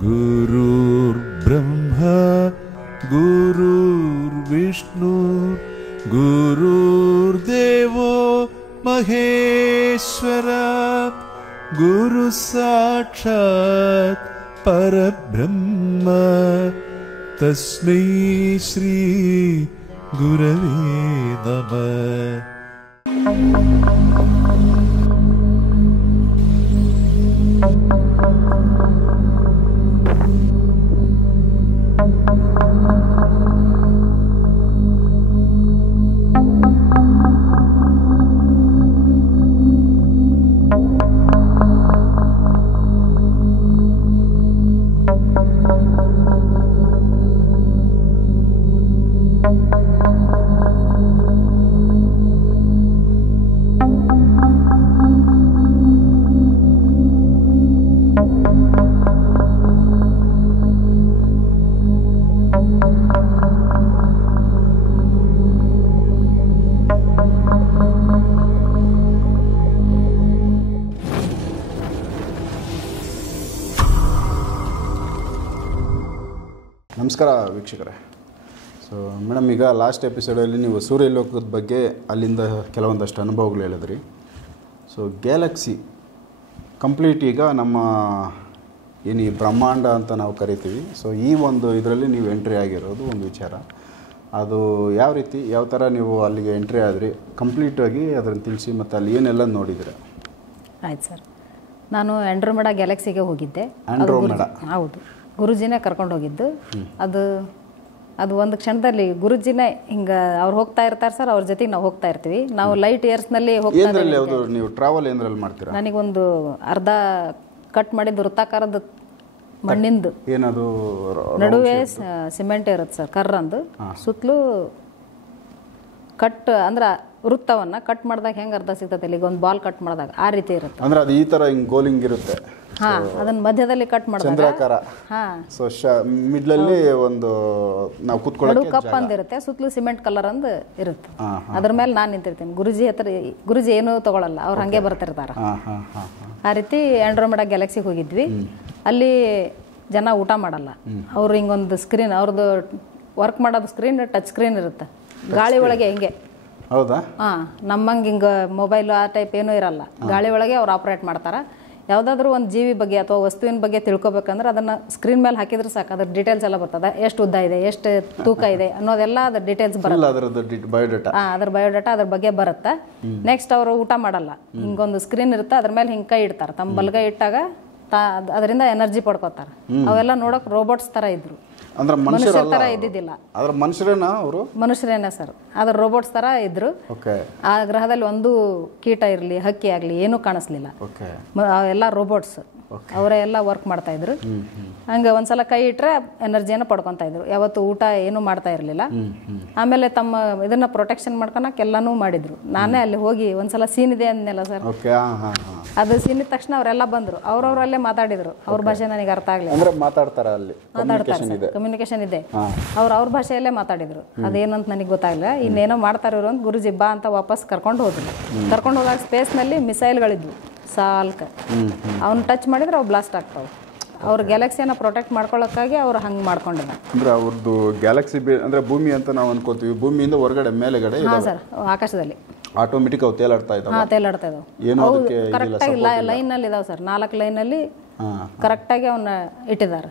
गुरुर्ब्रह्मा गुरुर्विष्णु गुरुर्देवो महेश्वर गुरु साक्षात् परब्रह्म तस्मै श्री गुरवे नमः। ನಮಸ್ಕಾರ ವೀಕ್ಷಕರೇ. ಸೊ ಮೇಡಮ್, ಈಗ ಲಾಸ್ಟ್ ಎಪಿಸೋಡಲ್ಲಿ ನೀವು ಸೂರ್ಯಲೋಕದ ಬಗ್ಗೆ ಅಲ್ಲಿಂದ ಕೆಲವೊಂದಷ್ಟು ಅನುಭವಗಳು ಹೇಳಿದ್ರಿ. ಸೊ ಗ್ಯಾಲಕ್ಸಿ ಕಂಪ್ಲೀಟ್ ಈಗ ನಮ್ಮ ಏನು ಈ ಬ್ರಹ್ಮಾಂಡ ಅಂತ ನಾವು ಕರಿತೀವಿ. ಸೊ ಈ ಒಂದು ಇದರಲ್ಲಿ ನೀವು ಎಂಟ್ರಿ ಆಗಿರೋದು ಒಂದು ವಿಚಾರ. ಅದು ಯಾವ ರೀತಿ, ಯಾವ ಥರ ನೀವು ಅಲ್ಲಿಗೆ ಎಂಟ್ರಿ ಆದ್ರಿ, ಕಂಪ್ಲೀಟಾಗಿ ಅದನ್ನು ತಿಳಿಸಿ, ಮತ್ತು ಅಲ್ಲಿ ಏನೆಲ್ಲ ನೋಡಿದ್ರೆ. ಆಯ್ತು ಸರ್, ನಾನು ಆಂಡ್ರೋಮೆಡಾ ಗ್ಯಾಲಕ್ಸಿಗೆ ಹೋಗಿದ್ದೆ. ಆಂಡ್ರೋಮೆಡಾ? ಹೌದು, ಗುರುಜಿನೇ ಕರ್ಕೊಂಡು ಹೋಗಿದ್ದು. ಅದು ಒಂದು ಕ್ಷಣದಲ್ಲಿ ಗುರುಜಿನೇ ಹಿಂಗೆ ಅವ್ರು ಹೋಗ್ತಾ ಇರ್ತಾರೆ ಸರ್, ಅವ್ರ ಜೊತೆಗೆ ನಾವು ಹೋಗ್ತಾ ಇರ್ತೀವಿ. ನಾವು ಲೈಟ್ ಇಯರ್ಸ್ನಲ್ಲಿ ಹೋಗ್ತಾ ಇದ್ದೀವಿ. ನೀವು ಟ್ರಾವೆಲ್ ಏನ್ರಲ್ಲಿ ಮಾಡ್ತೀರಾ? ನನಗೊಂದು ಅರ್ಧ ಕಟ್ ಮಾಡಿದ್ದು ವೃತ್ತಾಕಾರದ ಮಣ್ಣಿಂದು, ಏನದು ನಡುವೆ ಸಿಮೆಂಟ್ ಇರುತ್ತೆ ಸರ್, ಕರ್ರಂದು ಸುತ್ತಲೂ ಕಟ್ ಅಂದ್ರೆ ವೃತ್ತವನ್ನ ಕಟ್ ಮಾಡಿದಾಗ ಹೆಂಗೆ ಅರ್ಧ ಸಿಗ್ತದೆ, ಈಗ ಒಂದು ಬಾಲ್ ಕಟ್ ಮಾಡಿದಾಗ ಆ ರೀತಿ ಇರುತ್ತೆ. ಅಂದ್ರೆ ಅದು ಈ ತರ ಹಿಂಗ್ ಗೋಲಿಂಗ್ ಇರುತ್ತೆ. ಹಾ, ಅದನ್ನ ಮಧ್ಯದಲ್ಲಿ ಕಟ್ ಮಾಡಿದಾಗ ಚಂದ್ರಾಕಾರ. ಹಾ, ಸೊ ಮಿಡ್ಲಲ್ಲಿ ಒಂದು ನಾವು ಕೂತ್ಕೊಳ್ಳೋಕೆ ಕಪ್ ಅಂದಿರುತ್ತೆ, ಸುತ್ತಲೂ ಸಿಮೆಂಟ್ ಕಲರ್ ಅಂದ್ ಇರುತ್ತೆ. ಅದ್ರ ಮೇಲೆ ನಾನು ನಿಂತಿರ್ತೀನಿ. ಗುರುಜಿ ಹತ್ರ ಗುರುಜಿ ಏನೂ ತಗೊಳಲ್ಲ, ಅವ್ರು ಹಂಗೆ ಬರ್ತಿರ್ತಾರ. ಆ ರೀತಿ ಆಂಡ್ರೋಮೆಡಾ ಗ್ಯಾಲಕ್ಸಿಗೆ ಹೋಗಿದ್ವಿ. ಅಲ್ಲಿ ಜನ ಊಟ ಮಾಡಲ್ಲ. ಅವ್ರು ಹಿಂಗೊಂದು ಸ್ಕ್ರೀನ್, ಅವ್ರದ್ದು ವರ್ಕ್ ಮಾಡೋದು ಸ್ಕ್ರೀನ್ ಟಚ್ ಸ್ಕ್ರೀನ್ ಇರುತ್ತೆ, ಗಾಳಿ ಒಳಗೆ ಹಿಂಗೆ. ಹೌದಾ? ಹಾಂ, ನಮ್ಮಂಗೆ ಹಿಂಗೆ ಮೊಬೈಲ್ ಆ ಟೈಪ್ ಏನೂ ಇರಲ್ಲ, ಗಾಳಿ ಒಳಗೆ ಅವ್ರು ಆಪ್ರೇಟ್ ಮಾಡ್ತಾರೆ. ಯಾವುದಾದ್ರೂ ಒಂದು ಜೀವಿ ಬಗ್ಗೆ ಅಥವಾ ವಸ್ತುವಿನ ಬಗ್ಗೆ ತಿಳ್ಕೊಬೇಕಂದ್ರೆ ಅದನ್ನು ಸ್ಕ್ರೀನ್ ಮೇಲೆ ಹಾಕಿದ್ರೆ ಸಾಕು, ಅದ್ರ ಡೀಟೇಲ್ಸ್ ಎಲ್ಲ ಬರ್ತದೆ. ಎಷ್ಟು ಉದ್ದ ಇದೆ, ಎಷ್ಟು ತೂಕ ಇದೆ ಅನ್ನೋದೆಲ್ಲ ಅದ್ರ ಡೀಟೇಲ್ಸ್ ಬರುತ್ತೆ. ಅದ್ರ ಬಯೋಡಾಟಾ ಅದ್ರ ಬಗ್ಗೆ ಬರುತ್ತೆ. ನೆಕ್ಸ್ಟ್ ಅವರು ಊಟ ಮಾಡಲ್ಲ, ಹಿಂಗೊಂದು ಸ್ಕ್ರೀನ್ ಇರುತ್ತೆ, ಅದ್ರ ಮೇಲೆ ಹಿಂಗೆ ಕೈ ಇಡ್ತಾರೆ. ತಮ್ಮ ಬಲಗೈ ಇಟ್ಟಾಗ ಅದರಿಂದ ಎನರ್ಜಿ ಪಡ್ಕೋತಾರೆ. ಅವೆಲ್ಲ ನೋಡೋಕೆ ರೋಬೋಟ್ಸ್ ಥರ ಇದ್ರು, ಅಂದ್ರೆ ಮನುಷ್ಯರ ಥರ ಇದ್ದಿದ್ದಿಲ್ಲ. ಮನುಷ್ಯರೇನಾ ಅವರು? ಮನುಷ್ಯರೇನ ಸರ್, ಅದ್ರ ರೋಬೋಟ್ಸ್ ಥರ ಇದ್ರು. ಆ ಗ್ರಹದಲ್ಲಿ ಒಂದು ಕೀಟ ಇರಲಿ, ಹಕ್ಕಿ ಆಗಲಿ ಏನೂ ಕಾಣಿಸ್ಲಿಲ್ಲ. ಅವೆಲ್ಲ ರೋಬೋಟ್ಸ್, ಅವರೇ ಎಲ್ಲ ವರ್ಕ್ ಮಾಡ್ತಾ ಇದ್ರು. ಹಂಗೆ ಒಂದ್ಸಲ ಕೈ ಇಟ್ರೆ ಎನರ್ಜಿಯನ್ನು ಪಡ್ಕೊತಾ ಇದ್ರು. ಯಾವತ್ತು ಊಟ ಏನು ಮಾಡ್ತಾ ಇರಲಿಲ್ಲ. ಆಮೇಲೆ ತಮ್ಮ ಇದನ್ನ ಪ್ರೊಟೆಕ್ಷನ್ ಮಾಡ್ಕೊಳಕ್ ಎಲ್ಲಾನು ಮಾಡಿದ್ರು. ನಾನೇ ಅಲ್ಲಿ ಹೋಗಿ ಒಂದ್ಸಲ ಸೀನ್ ಇದೆ ಅಂದ್ನಲ್ಲ ಸರ್, ಅದು ಸೀನ್ ಇದ್ದ ತಕ್ಷಣ ಅವರೆಲ್ಲ ಬಂದ್ರು, ಅವ್ರವ್ರಲ್ಲೇ ಮಾತಾಡಿದ್ರು. ಅವ್ರ ಭಾಷೆ ನನಗೆ ಅರ್ಥ ಆಗ್ಲಿಲ್ಲ. ಮಾತಾಡ್ತಾರೆ, ಕಮ್ಯುನಿಕೇಶನ್ ಇದೆ. ಅವ್ರ ಭಾಷೆಯಲ್ಲೇ ಮಾತಾಡಿದ್ರು. ಅದೇನಂತ ನನಗೆ ಗೊತ್ತಾಗಿಲ್ಲ. ಇನ್ನೇನೋ ಮಾಡ್ತಾರೆ ಇವರು ಅಂತ ಗುರುಜಿ ಬಾ ಅಂತ ವಾಪಸ್ ಕರ್ಕೊಂಡು ಹೋದ್ರು. ಕರ್ಕೊಂಡು ಹೋದಾಗ ಸ್ಪೇಸ್ನಲ್ಲಿ ಮಿಸೈಲ್ಗಳಿದ್ವು ಸಾಲ್ಕ. ಅವ್ನು ಟಚ್ ಮಾಡಿದ್ರೆ ಅವು ಬ್ಲಾಸ್ಟ್ ಆಗ್ತಾವೆ. ಅವ್ರ ಗ್ಯಾಲಕ್ಸಿಯನ್ನು ಪ್ರೊಟೆಕ್ಟ್ ಮಾಡ್ಕೊಳ್ಳೋಕ್ಕಾಗಿ ಅವ್ರು ಹಂಗೆ ಮಾಡ್ಕೊಂಡಿದ್ದಾರೆ. ಅಂದ್ರೆ ಅವ್ರದ್ದು ಗ್ಯಾಲಕ್ಸಿ ಅಂದ್ರೆ ಭೂಮಿ ಅಂತ ನಾವು ಅನ್ಕೋತೀವಿ, ಭೂಮಿಯಿಂದ ಹೊರಗಡೆ ಮೇಲೆಗಡೆ. ಹಾಂ ಸರ್, ಆಕಾಶದಲ್ಲಿ ಆಟೋಮೆಟಿಕ್ ಅವು ತೇಲಾಡ್ತಾ ಇದ್ದಾವೆ. ಹಾಂ, ತೇಲಾಡ್ತಾ ಇದಾವೆ. ಕರೆಕ್ಟಾಗಿ ಲೈನಲ್ಲಿ ಇದಾವೆ ಸರ್, 4 ಲೈನಲ್ಲಿ ಕರೆಕ್ಟಾಗಿ ಅವನ್ನ ಇಟ್ಟಿದ್ದಾರೆ.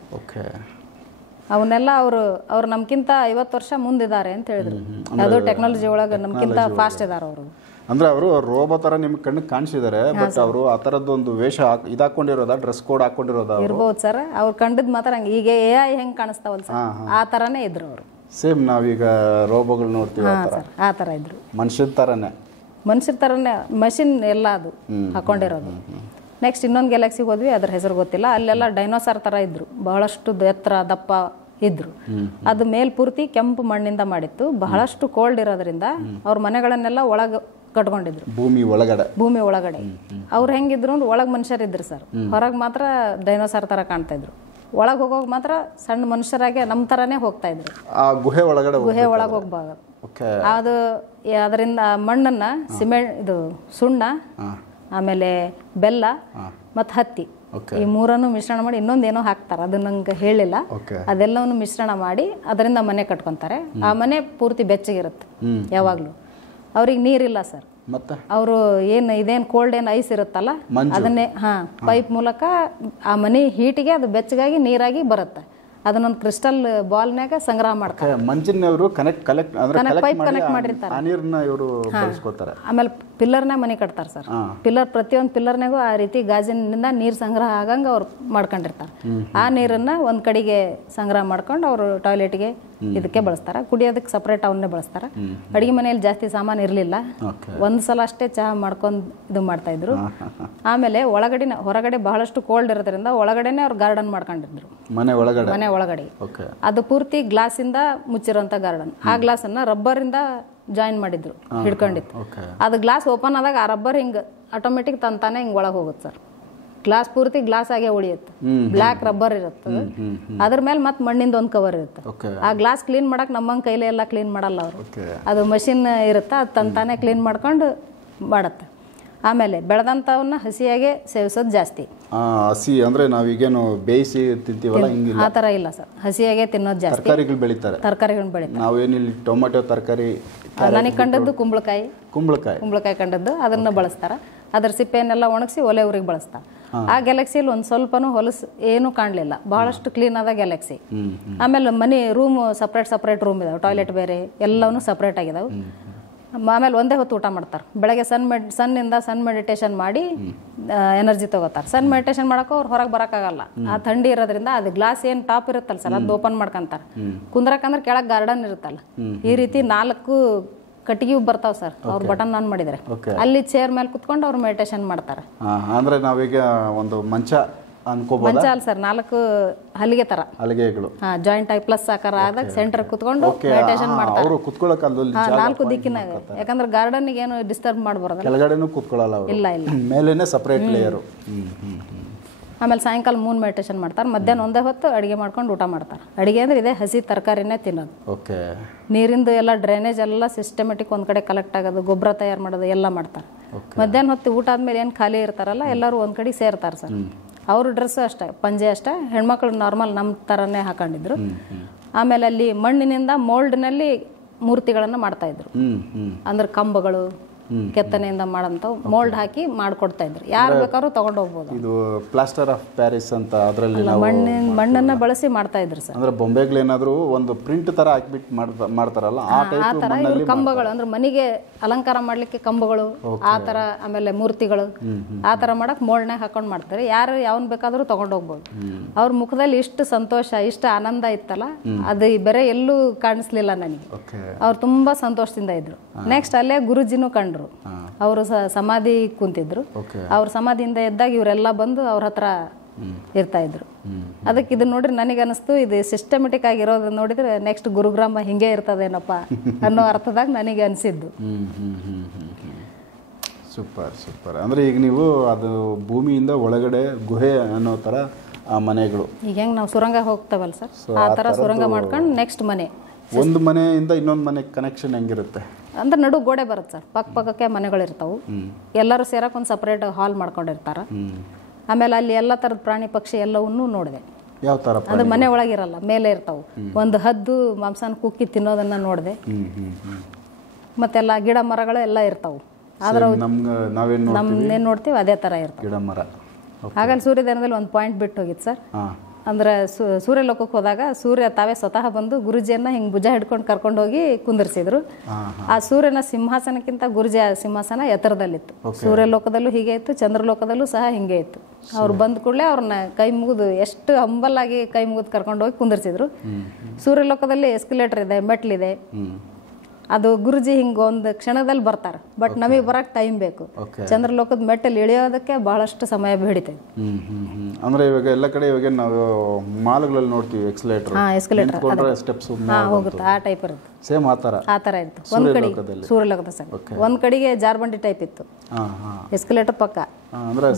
ಅವನ್ನೆಲ್ಲ ಅವ್ರು ನಮ್ಗಿಂತ 50 ವರ್ಷ ಮುಂದಿದ್ದಾರೆ ಅಂತ ಹೇಳಿದ್ರು. ಅದು ಟೆಕ್ನಾಲಜಿ ಒಳಗೆ ನಮ್ಗಿಂತ ಫಾಸ್ಟ್ ಇದಾರೆ ಅವರು. ಅಂದ್ರೆ ಅವರು ರೋಬೋ ತರ ನಿಮ್ ಕಣ್ಣಿಗೆ ಕಾಣಿಸಿದ್ದಾರೆ, ಬಟ್ ಅವರು ಆ ತರದೊಂದು ವೇಷ ಇದಾಕೊಂಡಿರೋದ, ಡ್ರೆಸ್ ಕೋಡ್ ಹಾಕೊಂಡಿರೋದ ಇರ್ಬೋದು ಸರ್. ಅವ್ರು ಕಂಡಿದ್ ಮಾತ್ರ ಹಂಗೆ, ಈಗ AI ಹೆಂಗ್ ಕಾಣಿಸ್ತಾವಲ್ಲ ಸರ್, ಆ ತರಾನೇ ಇದ್ರು ಅವರು. ಸೇಮ್ ನಾವೀಗ ರೋಬೋಗಳು ನೋಡ್ತೀವಿ ಆ ತರ ಇದ್ರು. ಮನುಷ್ಯರ ತರನೇ ಮಷಿನ್ ಎಲ್ಲ ಅದು ಹಾಕೊಂಡಿರೋದು. ನೆಕ್ಸ್ಟ್ ಇನ್ನೊಂದು ಗ್ಯಾಲಕ್ಸಿಗೆ ಹೋದ್ವಿ, ಅದ್ರ ಹೆಸರು ಗೊತ್ತಿಲ್ಲ. ಅಲ್ಲೆಲ್ಲ ಡೈನೋಸಾರ್ ತರ ಇದ್ರು, ಬಹಳಷ್ಟು ಎತ್ತರ ದಪ್ಪ ಇದ್ರು. ಅದು ಮೇಲ್ ಪೂರ್ತಿ ಕೆಂಪು ಮಣ್ಣಿಂದ ಮಾಡಿತ್ತು. ಬಹಳಷ್ಟು ಕೋಲ್ಡ್ ಇರೋದ್ರಿಂದ ಅವ್ರ ಮನೆಗಳನ್ನೆಲ್ಲ ಒಳಗೆ ಕಟ್ಕೊಂಡಿದ್ರು, ಭೂಮಿ ಒಳಗಡೆ. ಅವ್ರು ಹೆಂಗಿದ್ರು ಅಂದ್ರೆ ಒಳಗೆ ಮನುಷ್ಯರಿದ್ರು ಸರ್, ಹೊರಗೆ ಮಾತ್ರ ಡೈನೋಸಾರ್ ತರ ಕಾಣ್ತಾ ಇದ್ರು. ಒಳಗೆ ಹೋಗೋಕೆ ಮಾತ್ರ ಸಣ್ಣ ಮನುಷ್ಯರಾಗೆ ನಮ್ಮ ಥರನೇ ಹೋಗ್ತಾ ಇದ್ರು. ಗುಹೆ ಒಳಗೆ ಹೋಗ್ಬಾರ್ದು. ಅದು ಅದರಿಂದ ಮಣ್ಣನ್ನು ಸಿಮೆಂಟ್, ಇದು ಸುಣ್ಣ, ಆಮೇಲೆ ಬೆಲ್ಲ ಮತ್ತು ಹತ್ತಿ ಈ ಮೂರನ್ನು ಮಿಶ್ರಣ ಮಾಡಿ ಇನ್ನೊಂದೇನೋ ಹಾಕ್ತಾರೆ, ಅದು ನಂಗೆ ಹೇಳಿಲ್ಲ. ಅದೆಲ್ಲವನ್ನು ಮಿಶ್ರಣ ಮಾಡಿ ಅದರಿಂದ ಮನೆ ಕಟ್ಕೊಂತಾರೆ. ಆ ಮನೆ ಪೂರ್ತಿ ಬೆಚ್ಚಗಿರುತ್ತೆ ಯಾವಾಗಲೂ. ಅವ್ರಿಗೆ ನೀರಿಲ್ಲ ಸರ್, ಅವರು ಇದೇನು ಕೋಲ್ಡ್ ಏನು ಐಸ್ ಇರುತ್ತಲ್ಲ ಅದನ್ನೇ ಪೈಪ್ ಮೂಲಕ ಆ ಮನೆ ಹೀಟಿಗೆ ಅದು ಬೆಚ್ಚಗಾಗಿ ನೀರಾಗಿ ಬರುತ್ತೆ. ಅದನ್ನೊಂದು ಕ್ರಿಸ್ಟಲ್ ಬಾಲ್ನಾಗ ಸಂಗ್ರಹ ಮಾಡ್ತಾರೆ. ಮಂಜಿನವರು ಪೈಪ್ ಕನೆಕ್ಟ್ ಮಾಡಿರ್ತಾರೆ. ಆಮೇಲೆ ಪಿಲ್ಲರ್ನಾಗ ಮನೆ ಕಟ್ತಾರೆ ಸರ್. ಪಿಲ್ಲರ್ ಪ್ರತಿಯೊಂದು ಪಿಲ್ಲರ್ನಾಗೂ ಆ ರೀತಿ ಗಾಜಿನಿಂದ ನೀರು ಸಂಗ್ರಹ ಆಗಂಗೆ ಅವ್ರು ಮಾಡ್ಕೊಂಡಿರ್ತಾರೆ. ಆ ನೀರನ್ನ ಒಂದ್ ಕಡೆಗೆ ಸಂಗ್ರಹ ಮಾಡ್ಕೊಂಡು ಅವರು ಟಾಯ್ಲೆಟ್ಗೆ ಇದಕ್ಕೆ ಬಳಸ್ತಾರೆ. ಕುಡಿಯೋದಕ್ಕೆ ಸಪ್ರೇಟ್ ಅವನ್ನೇ ಬಳಸ್ತಾರೆ. ಅಡಿಗೆ ಮನೆಯಲ್ಲಿ ಜಾಸ್ತಿ ಸಾಮಾನು ಇರಲಿಲ್ಲ, ಒಂದ್ ಸಲ ಅಷ್ಟೇ ಚಹಾ ಮಾಡ್ಕೊಂಡು ಇದು ಮಾಡ್ತಾ ಇದ್ರು. ಆಮೇಲೆ ಹೊರಗಡೆ ಬಹಳಷ್ಟು ಕೋಲ್ಡ್ ಇರೋದ್ರಿಂದ ಒಳಗಡೆನೆ ಅವ್ರು ಗಾರ್ಡನ್ ಮಾಡ್ಕೊಂಡಿದ್ರು. ಮನೆ ಒಳಗಡೆ ಅದು ಪೂರ್ತಿ ಗ್ಲಾಸ್ ಇಂದ ಮುಚ್ಚಿರೋಂಥ ಗಾರ್ಡನ್. ಆ ಗ್ಲಾಸ್ ಅನ್ನ ರಬ್ಬರ್ ಇಂದ ಜಾಯಿನ್ ಮಾಡಿದ್ರು, ಹಿಡ್ಕೊಂಡಿತ್ತು. ಅದು ಗ್ಲಾಸ್ ಓಪನ್ ಆದಾಗ ಆ ರಬ್ಬರ್ ಹಿಂಗ್ ಆಟೋಮೆಟಿಕ್ ತಾನೇ ಹಿಂಗ್ ಒಳಗೆ ಹೋಗುತ್ತೆ ಸರ್. ಗ್ಲಾಸ್ ಪೂರ್ತಿ ಗ್ಲಾಸ್ ಆಗೇ ಉಳಿಯುತ್ತೆ. ಬ್ಲ್ಯಾಕ್ ರಬ್ಬರ್ ಇರುತ್ತೆ, ಅದ್ರ ಮೇಲೆ ಮತ್ತೆ ಮಣ್ಣಿಂದ ಒಂದು ಕವರ್ ಇರುತ್ತೆ. ಆ ಗ್ಲಾಸ್ ಕ್ಲೀನ್ ಮಾಡಕ್ ನಮ್ಮಂಗ್ ಕೈಲೇ ಎಲ್ಲ ಕ್ಲೀನ್ ಮಾಡಲ್ಲ ಅವರು. ಅದು ಮಷಿನ್ ಇರುತ್ತೆ, ಅದು ತಾನೇ ಕ್ಲೀನ್ ಮಾಡ್ಕೊಂಡು ಮಾಡುತ್ತೆ. ಆಮೇಲೆ ಬೆಳೆದಂಥವನ್ನ ಹಸಿಯಾಗೆ ಸೇವಿಸೋದು ಜಾಸ್ತಿ. ಹಸಿ ಅಂದ್ರೆ ನಾವೀಗೇನು ಬೇಯಿಸಿ ತಿಂತೀವಲ್ಲ ಆ ಥರ ಇಲ್ಲ ಸರ್, ಹಸಿಯಾಗೆ ತಿನ್ನೋದು ಜಾಸ್ತಿ. ತರಕಾರಿಗಳನ್ನ ಬೆಳಿತಾರೆ. ನಾವೇನಿಲ್ಲ ಟೊಮೆಟೊ ತರಕಾರಿ ನನಗೆ ಕಂಡದ್ದು ಕುಂಬಳಕಾಯಿ ಕಂಡದ್ದು ಅದನ್ನ ಬಳಸ್ತಾರ. ಅದ್ರ ಸಿಪ್ಪೆಯನ್ನೆಲ್ಲ ಒಣಗಿಸಿ ಒಲೆ ಊರಿಗೆ ಬಳಸ್ತಾರೆ. ಆ ಗ್ಯಾಲಕ್ಸಿಯಲ್ಲಿ ಒಂದು ಸ್ವಲ್ಪನೂ ಹೊಲಸು ಏನು ಕಾಣಲಿಲ್ಲ, ಬಹಳಷ್ಟು ಕ್ಲೀನ್ ಆದ ಗ್ಯಾಲಕ್ಸಿ. ಆಮೇಲೆ ಮನೆ ರೂಮ್ ಸಪ್ರೇಟ್ ರೂಮ್ ಇದಾವೆ, ಟಾಯ್ಲೆಟ್ ಬೇರೆ, ಎಲ್ಲವೂ ಸಪ್ರೇಟ್ ಆಗಿದಾವೆ. ಆಮೇಲೆ ಒಂದೇ ಹೊತ್ತು ಊಟ ಮಾಡ್ತಾರೆ. ಬೆಳಗ್ಗೆ ಸನ್ ಮೆಡಿಟೇಷನ್ ಮಾಡಿ ಎನರ್ಜಿ ತಗೋತಾರೆ. ಸನ್ ಮೆಡಿಟೇಷನ್ ಮಾಡಕ್ಕೂ ಅವ್ರು ಹೊರಗೆ ಬರೋಕ್ಕಾಗಲ್ಲ, ಆ ಥಂಡಿ ಇರೋದ್ರಿಂದ. ಅದು ಗ್ಲಾಸ್ ಏನು ಟಾಪ್ ಇರುತ್ತಲ್ಲ ಸರ್, ಅದು ಓಪನ್ ಮಾಡ್ಕೊಂತಾರೆ. ಕುಂದ್ರಕಂದ್ರೆ ಕೆಳಗೆ ಗಾರ್ಡನ್ ಇರುತ್ತಲ್ಲ, ಈ ರೀತಿ 4 ಕಟ್ಟಿಗೆ ಬರ್ತಾವ ಸರ್. ಅವ್ರು ಬಟನ್ ಆನ್ ಮಾಡಿದ್ರೆ ಅಲ್ಲಿ ಚೇರ್ ಮೇಲೆ ಕುತ್ಕೊಂಡು ಅವ್ರು ಮೆಡಿಟೇಷನ್ ಮಾಡ್ತಾರೆ. ಅಂದ್ರೆ ನಾವೀಗ ಒಂದು ಮಂಚ ಮಂಚ ಅಲ್ಲ ಸರ್, 4 ಹಲಿಗೆ ತರ ಜಾಯಿಂಟ್ ಆಗಿ ಪ್ಲಸ್ ಆಕಾರ ಆದಾಗ ಸೆಂಟರ್ ಕುತ್ಕೊಂಡು ಮೆಡಿಟೇಷನ್ ಮಾಡ್ತಾರೆ. 4 ದಿಕ್ಕಿನಾಗ, ಯಾಕಂದ್ರೆ ಗಾರ್ಡನ್ ಏನು ಡಿಸ್ಟರ್ಬ್ ಮಾಡಬಾರ್ದು. ಇಲ್ಲ ಮೇಲೇನೆ ಸಪರೇಟ್ ಲೇಯರ್. ಆಮೇಲೆ ಸಾಯಂಕಾಲ ಮೂನ್ ಮೆಡಿಟೇಷನ್ ಮಾಡ್ತಾರೆ. ಮಧ್ಯಾಹ್ನ ಒಂದೇ ಹೊತ್ತು ಅಡಿಗೆ ಮಾಡ್ಕೊಂಡು ಊಟ ಮಾಡ್ತಾರೆ. ಅಡಿಗೆ ಅಂದ್ರೆ ಇದೆ ಹಸಿ ತರಕಾರಿನೇ ತಿನ್ನೋದು. ನೀರಿಂದು ಎಲ್ಲ ಡ್ರೈನೇಜ್ ಎಲ್ಲ ಸಿಸ್ಟಮೆಟಿಕ್ ಒಂದ್ ಕಡೆ ಕಲೆಕ್ಟ್ ಆಗೋದು, ಗೊಬ್ಬರ ತಯಾರು ಮಾಡೋದು ಎಲ್ಲ ಮಾಡ್ತಾರೆ. ಮಧ್ಯಾಹ್ನ ಹೊತ್ತು ಊಟ ಆದ್ಮೇಲೆ ಏನು ಖಾಲಿ ಇರ್ತಾರಲ್ಲ ಎಲ್ಲರೂ ಒಂದ್ ಕಡೆ ಸೇರ್ತಾರೆ ಸರ್. ಅವ್ರ ಡ್ರೆಸ್ ಅಷ್ಟೇ, ಪಂಜೆ ಅಷ್ಟೇ. ಹೆಣ್ಮಕ್ಳು ನಾರ್ಮಲ್ ನಮ್ಮ ಥರನೇ ಹಾಕೊಂಡಿದ್ರು. ಆಮೇಲೆ ಅಲ್ಲಿ ಮಣ್ಣಿನಿಂದ ಮೋಲ್ಡ್ನಲ್ಲಿ ಮೂರ್ತಿಗಳನ್ನು ಮಾಡ್ತಾ ಇದ್ರು. ಅಂದ್ರೆ ಕಂಬಗಳು ಕೆತ್ತನೆಯಿಂದ ಮಾಡಂತ ಮೋಲ್ಡ್ ಹಾಕಿ ಮಾಡ್ಕೊಡ್ತಾ ಇದ್ರು. ಯಾರು ಬೇಕಾದ್ರೂ ತಗೊಂಡು ಹೋಗ್ಬೋದು. ಇದು ಪ್ಲಾಸ್ಟರ್ ಆಫ್ ಪ್ಯಾರಿಸ್ ಅಂತ ಅದರಲ್ಲಿ ಮಣ್ಣನ್ನ ಬಳಸಿ ಮಾಡ್ತಾ ಇದ್ರು ಸರ್. ಅಂದ್ರೆ ಬೊಂಬೆಗಳು ಏನಾದ್ರು ಒಂದು ಪ್ರಿಂಟ್ ತರ ಹಾಕಿಬಿಟ್ಟು ಮಾಡ್ತಾರಲ್ಲ ಆ ತರ ಕಂಬಗಳು, ಅಂದ್ರೆ ಮನೆಗೆ ಅಲಂಕಾರ ಮಾಡ್ಲಿಕ್ಕೆ ಕಂಬಗಳು ಆ ತರ, ಆಮೇಲೆ ಮೂರ್ತಿಗಳು ಆ ತರ ಮಾಡಕ್ ಮೋಲ್ಡ್ನಾಗ ಹಾಕೊಂಡ್ ಮಾಡ್ತಾರೆ. ಯಾರು ಯಾವನ್ ಬೇಕಾದ್ರೂ ತಗೊಂಡ್ ಹೋಗ್ಬೋದು. ಅವ್ರ ಮುಖದಲ್ಲಿ ಇಷ್ಟು ಸಂತೋಷ, ಇಷ್ಟು ಆನಂದ ಇತ್ತಲ್ಲ, ಅದು ಬೇರೆ ಎಲ್ಲೂ ಕಾಣಿಸ್ಲಿಲ್ಲ ನನಗೆ. ಅವ್ರು ತುಂಬಾ ಸಂತೋಷದಿಂದ ಇದ್ರು. ನೆಕ್ಸ್ಟ್ ಅಲ್ಲೇ ಗುರುಜಿನೂ ಕಂಡ್ರು. ಅವರು ಸಮಾಧಿ ಕುಂತಿದ್ರು. ಅವ್ರ ಸಮಾಧಿಯಿಂದ ಎದ್ದಾಗ ಇವರೆಲ್ಲ ಬಂದು ಅವ್ರ ಹತ್ರ ಇರ್ತಾ ಇದ್ರು. ಅದಕ್ಕೆ ಇದನ್ನ ನೋಡ್ರಿ ನನಗೆ ಅನಿಸ್ತು, ಇದು ಸಿಸ್ಟಮೆಟಿಕ್ ಆಗಿರೋದು ನೋಡಿದ್ರೆ ನೆಕ್ಸ್ಟ್ ಗುರುಗ್ರಾಮ ಹಿಂಗೆ ಇರ್ತದೇನಪ್ಪ ಅನ್ನೋ ಅರ್ಥದಾಗ ನನಗೆ ಅನಿಸಿದ್ದು. ಸೂಪರ್. ಅಂದ್ರೆ ಈಗ ನೀವು ಅದು ಭೂಮಿಯಿಂದ ಒಳಗಡೆ ಗುಹೆ ಅನ್ನೋ ತರ ಆ ಮನೆಗಳು, ಈಗ ಹೆಂಗ್ ನಾವು ಸುರಂಗ ಹೋಗ್ತಾವಲ್ಲ ಸರ್, ಆ ತರ ಸುರಂಗ ಮಾಡ್ಕೊಂಡು ನೆಕ್ಸ್ಟ್ ಮನೆ, ಒಂದು ಮನೆಯಿಂದ ಇನ್ನೊಂದು ಮನೆ ಕನೆಕ್ಷನ್ ಹೆಂಗಿರುತ್ತೆ ಅಂದ್ರೆ ನಡು ಗೋಡೆ ಬರುತ್ತೆ ಸರ್. ಪಕ್ಕಕ್ಕೆ ಮನೆಗಳಿರ್ತಾವು. ಎಲ್ಲರೂ ಸೇರಕ್ಕೆ ಒಂದು ಸಪ್ರೇಟ್ ಹಾಲ್ ಮಾಡ್ಕೊಂಡಿರ್ತಾರ. ಆಮೇಲೆ ಅಲ್ಲಿ ಎಲ್ಲ ಥರದ ಪ್ರಾಣಿ ಪಕ್ಷಿ ಎಲ್ಲವನ್ನೂ ನೋಡಿದೆ. ಯಾವ ಥರ ಅಂದ್ರೆ ಮನೆ ಒಳಗಿರಲ್ಲ, ಮೇಲೆ ಇರ್ತಾವು. ಒಂದು ಹದ್ದು ಮಾಂಸನ ಕುಕ್ಕಿ ತಿನ್ನೋದನ್ನ ನೋಡಿದೆ. ಮತ್ತೆಲ್ಲ ಗಿಡ ಮರಗಳು ಎಲ್ಲ ಇರ್ತಾವು. ಆದ್ರೆ ನಮ್ನೇನು ನೋಡ್ತೀವಿ ಅದೇ ಥರ ಇರ್ತಾವೆ ಗಿಡ ಮರ. ಹಾಗಲ್ಲಿ ಸೂರ್ಯದಾನದಲ್ಲಿ ಒಂದು ಪಾಯಿಂಟ್ ಬಿಟ್ಟು ಹೋಗಿತ್ತು ಸರ್. ಅಂದ್ರೆ ಸೂರ್ಯ ಲೋಕಕ್ಕೆ ಹೋದಾಗ ಸೂರ್ಯ ತಾವೇ ಸ್ವತಃ ಬಂದು ಗುರುಜಿಯನ್ನ ಹಿಂಗ್ ಭುಜ ಹಿಡ್ಕೊಂಡು ಕರ್ಕೊಂಡು ಹೋಗಿ ಕುಂದರ್ಸಿದ್ರು. ಆ ಸೂರ್ಯನ ಸಿಂಹಾಸನಕ್ಕಿಂತ ಗುರುಜಿಯ ಸಿಂಹಾಸನ ಎತ್ತರದಲ್ಲಿತ್ತು. ಸೂರ್ಯ ಲೋಕದಲ್ಲೂ ಹೀಗೆ ಇತ್ತು, ಚಂದ್ರಲೋಕದಲ್ಲೂ ಸಹ ಹಿಂಗೆ ಇತ್ತು. ಅವ್ರು ಬಂದ ಕೂಡಲೇ ಅವ್ರನ್ನ ಕೈ ಮುಗಿದು ಎಷ್ಟು ಹಂಬಲ್ ಆಗಿ ಕೈ ಮುಗಿದು ಕರ್ಕೊಂಡು ಹೋಗಿ ಕುಂದರ್ಸಿದ್ರು. ಸೂರ್ಯ ಲೋಕದಲ್ಲಿ ಎಸ್ಕಲೇಟರ್ ಇದೆ, ಮೆಟ್ಲಿದೆ. ಅದು ಗುರುಜಿ ಹಿಂಗ ಒಂದು ಕ್ಷಣದಲ್ಲಿ ಬರ್ತಾರೆ. ಬಟ್ ನಮಗೆ ಬರಕ್ ಟೈಮ್ ಬೇಕು. ಚಂದ್ರಲೋಕದ ಮೆಟ್ಟಲ್ಲಿ ಇಳಿಯೋದಕ್ಕೆ ಬಹಳಷ್ಟು ಸಮಯ ಬೇಡಿತೈತೆ. ಅಂದ್ರೆ ಇವಾಗ ಎಲ್ಲ ಕಡೆ ಇವಾಗ ನಾವು ಮಾಲ್ಗಳಲ್ಲಿ ನೋಡ್ತೀವಿ ಎಸ್ಕಲೇಟರ್ ಸ್ಟೆಪ್ಸ್ ಹೋಗುತ್ತೆ, ಆ ಟೈಪ್ ಇರುತ್ತೆ. ಸೇಮ್ ಆ ತರ ಇತ್ತು. ಒಂದ್ ಕಡೆ ಸೂರ್ಯಲೋಕದ ಸರ್, ಒಂದ್ ಕಡೆಗೆ ಜಾರ್ಬಂಡಿ ಟೈಪ್ ಇತ್ತು. ಎಸ್ಕಲೇಟರ್ ಪಕ್ಕ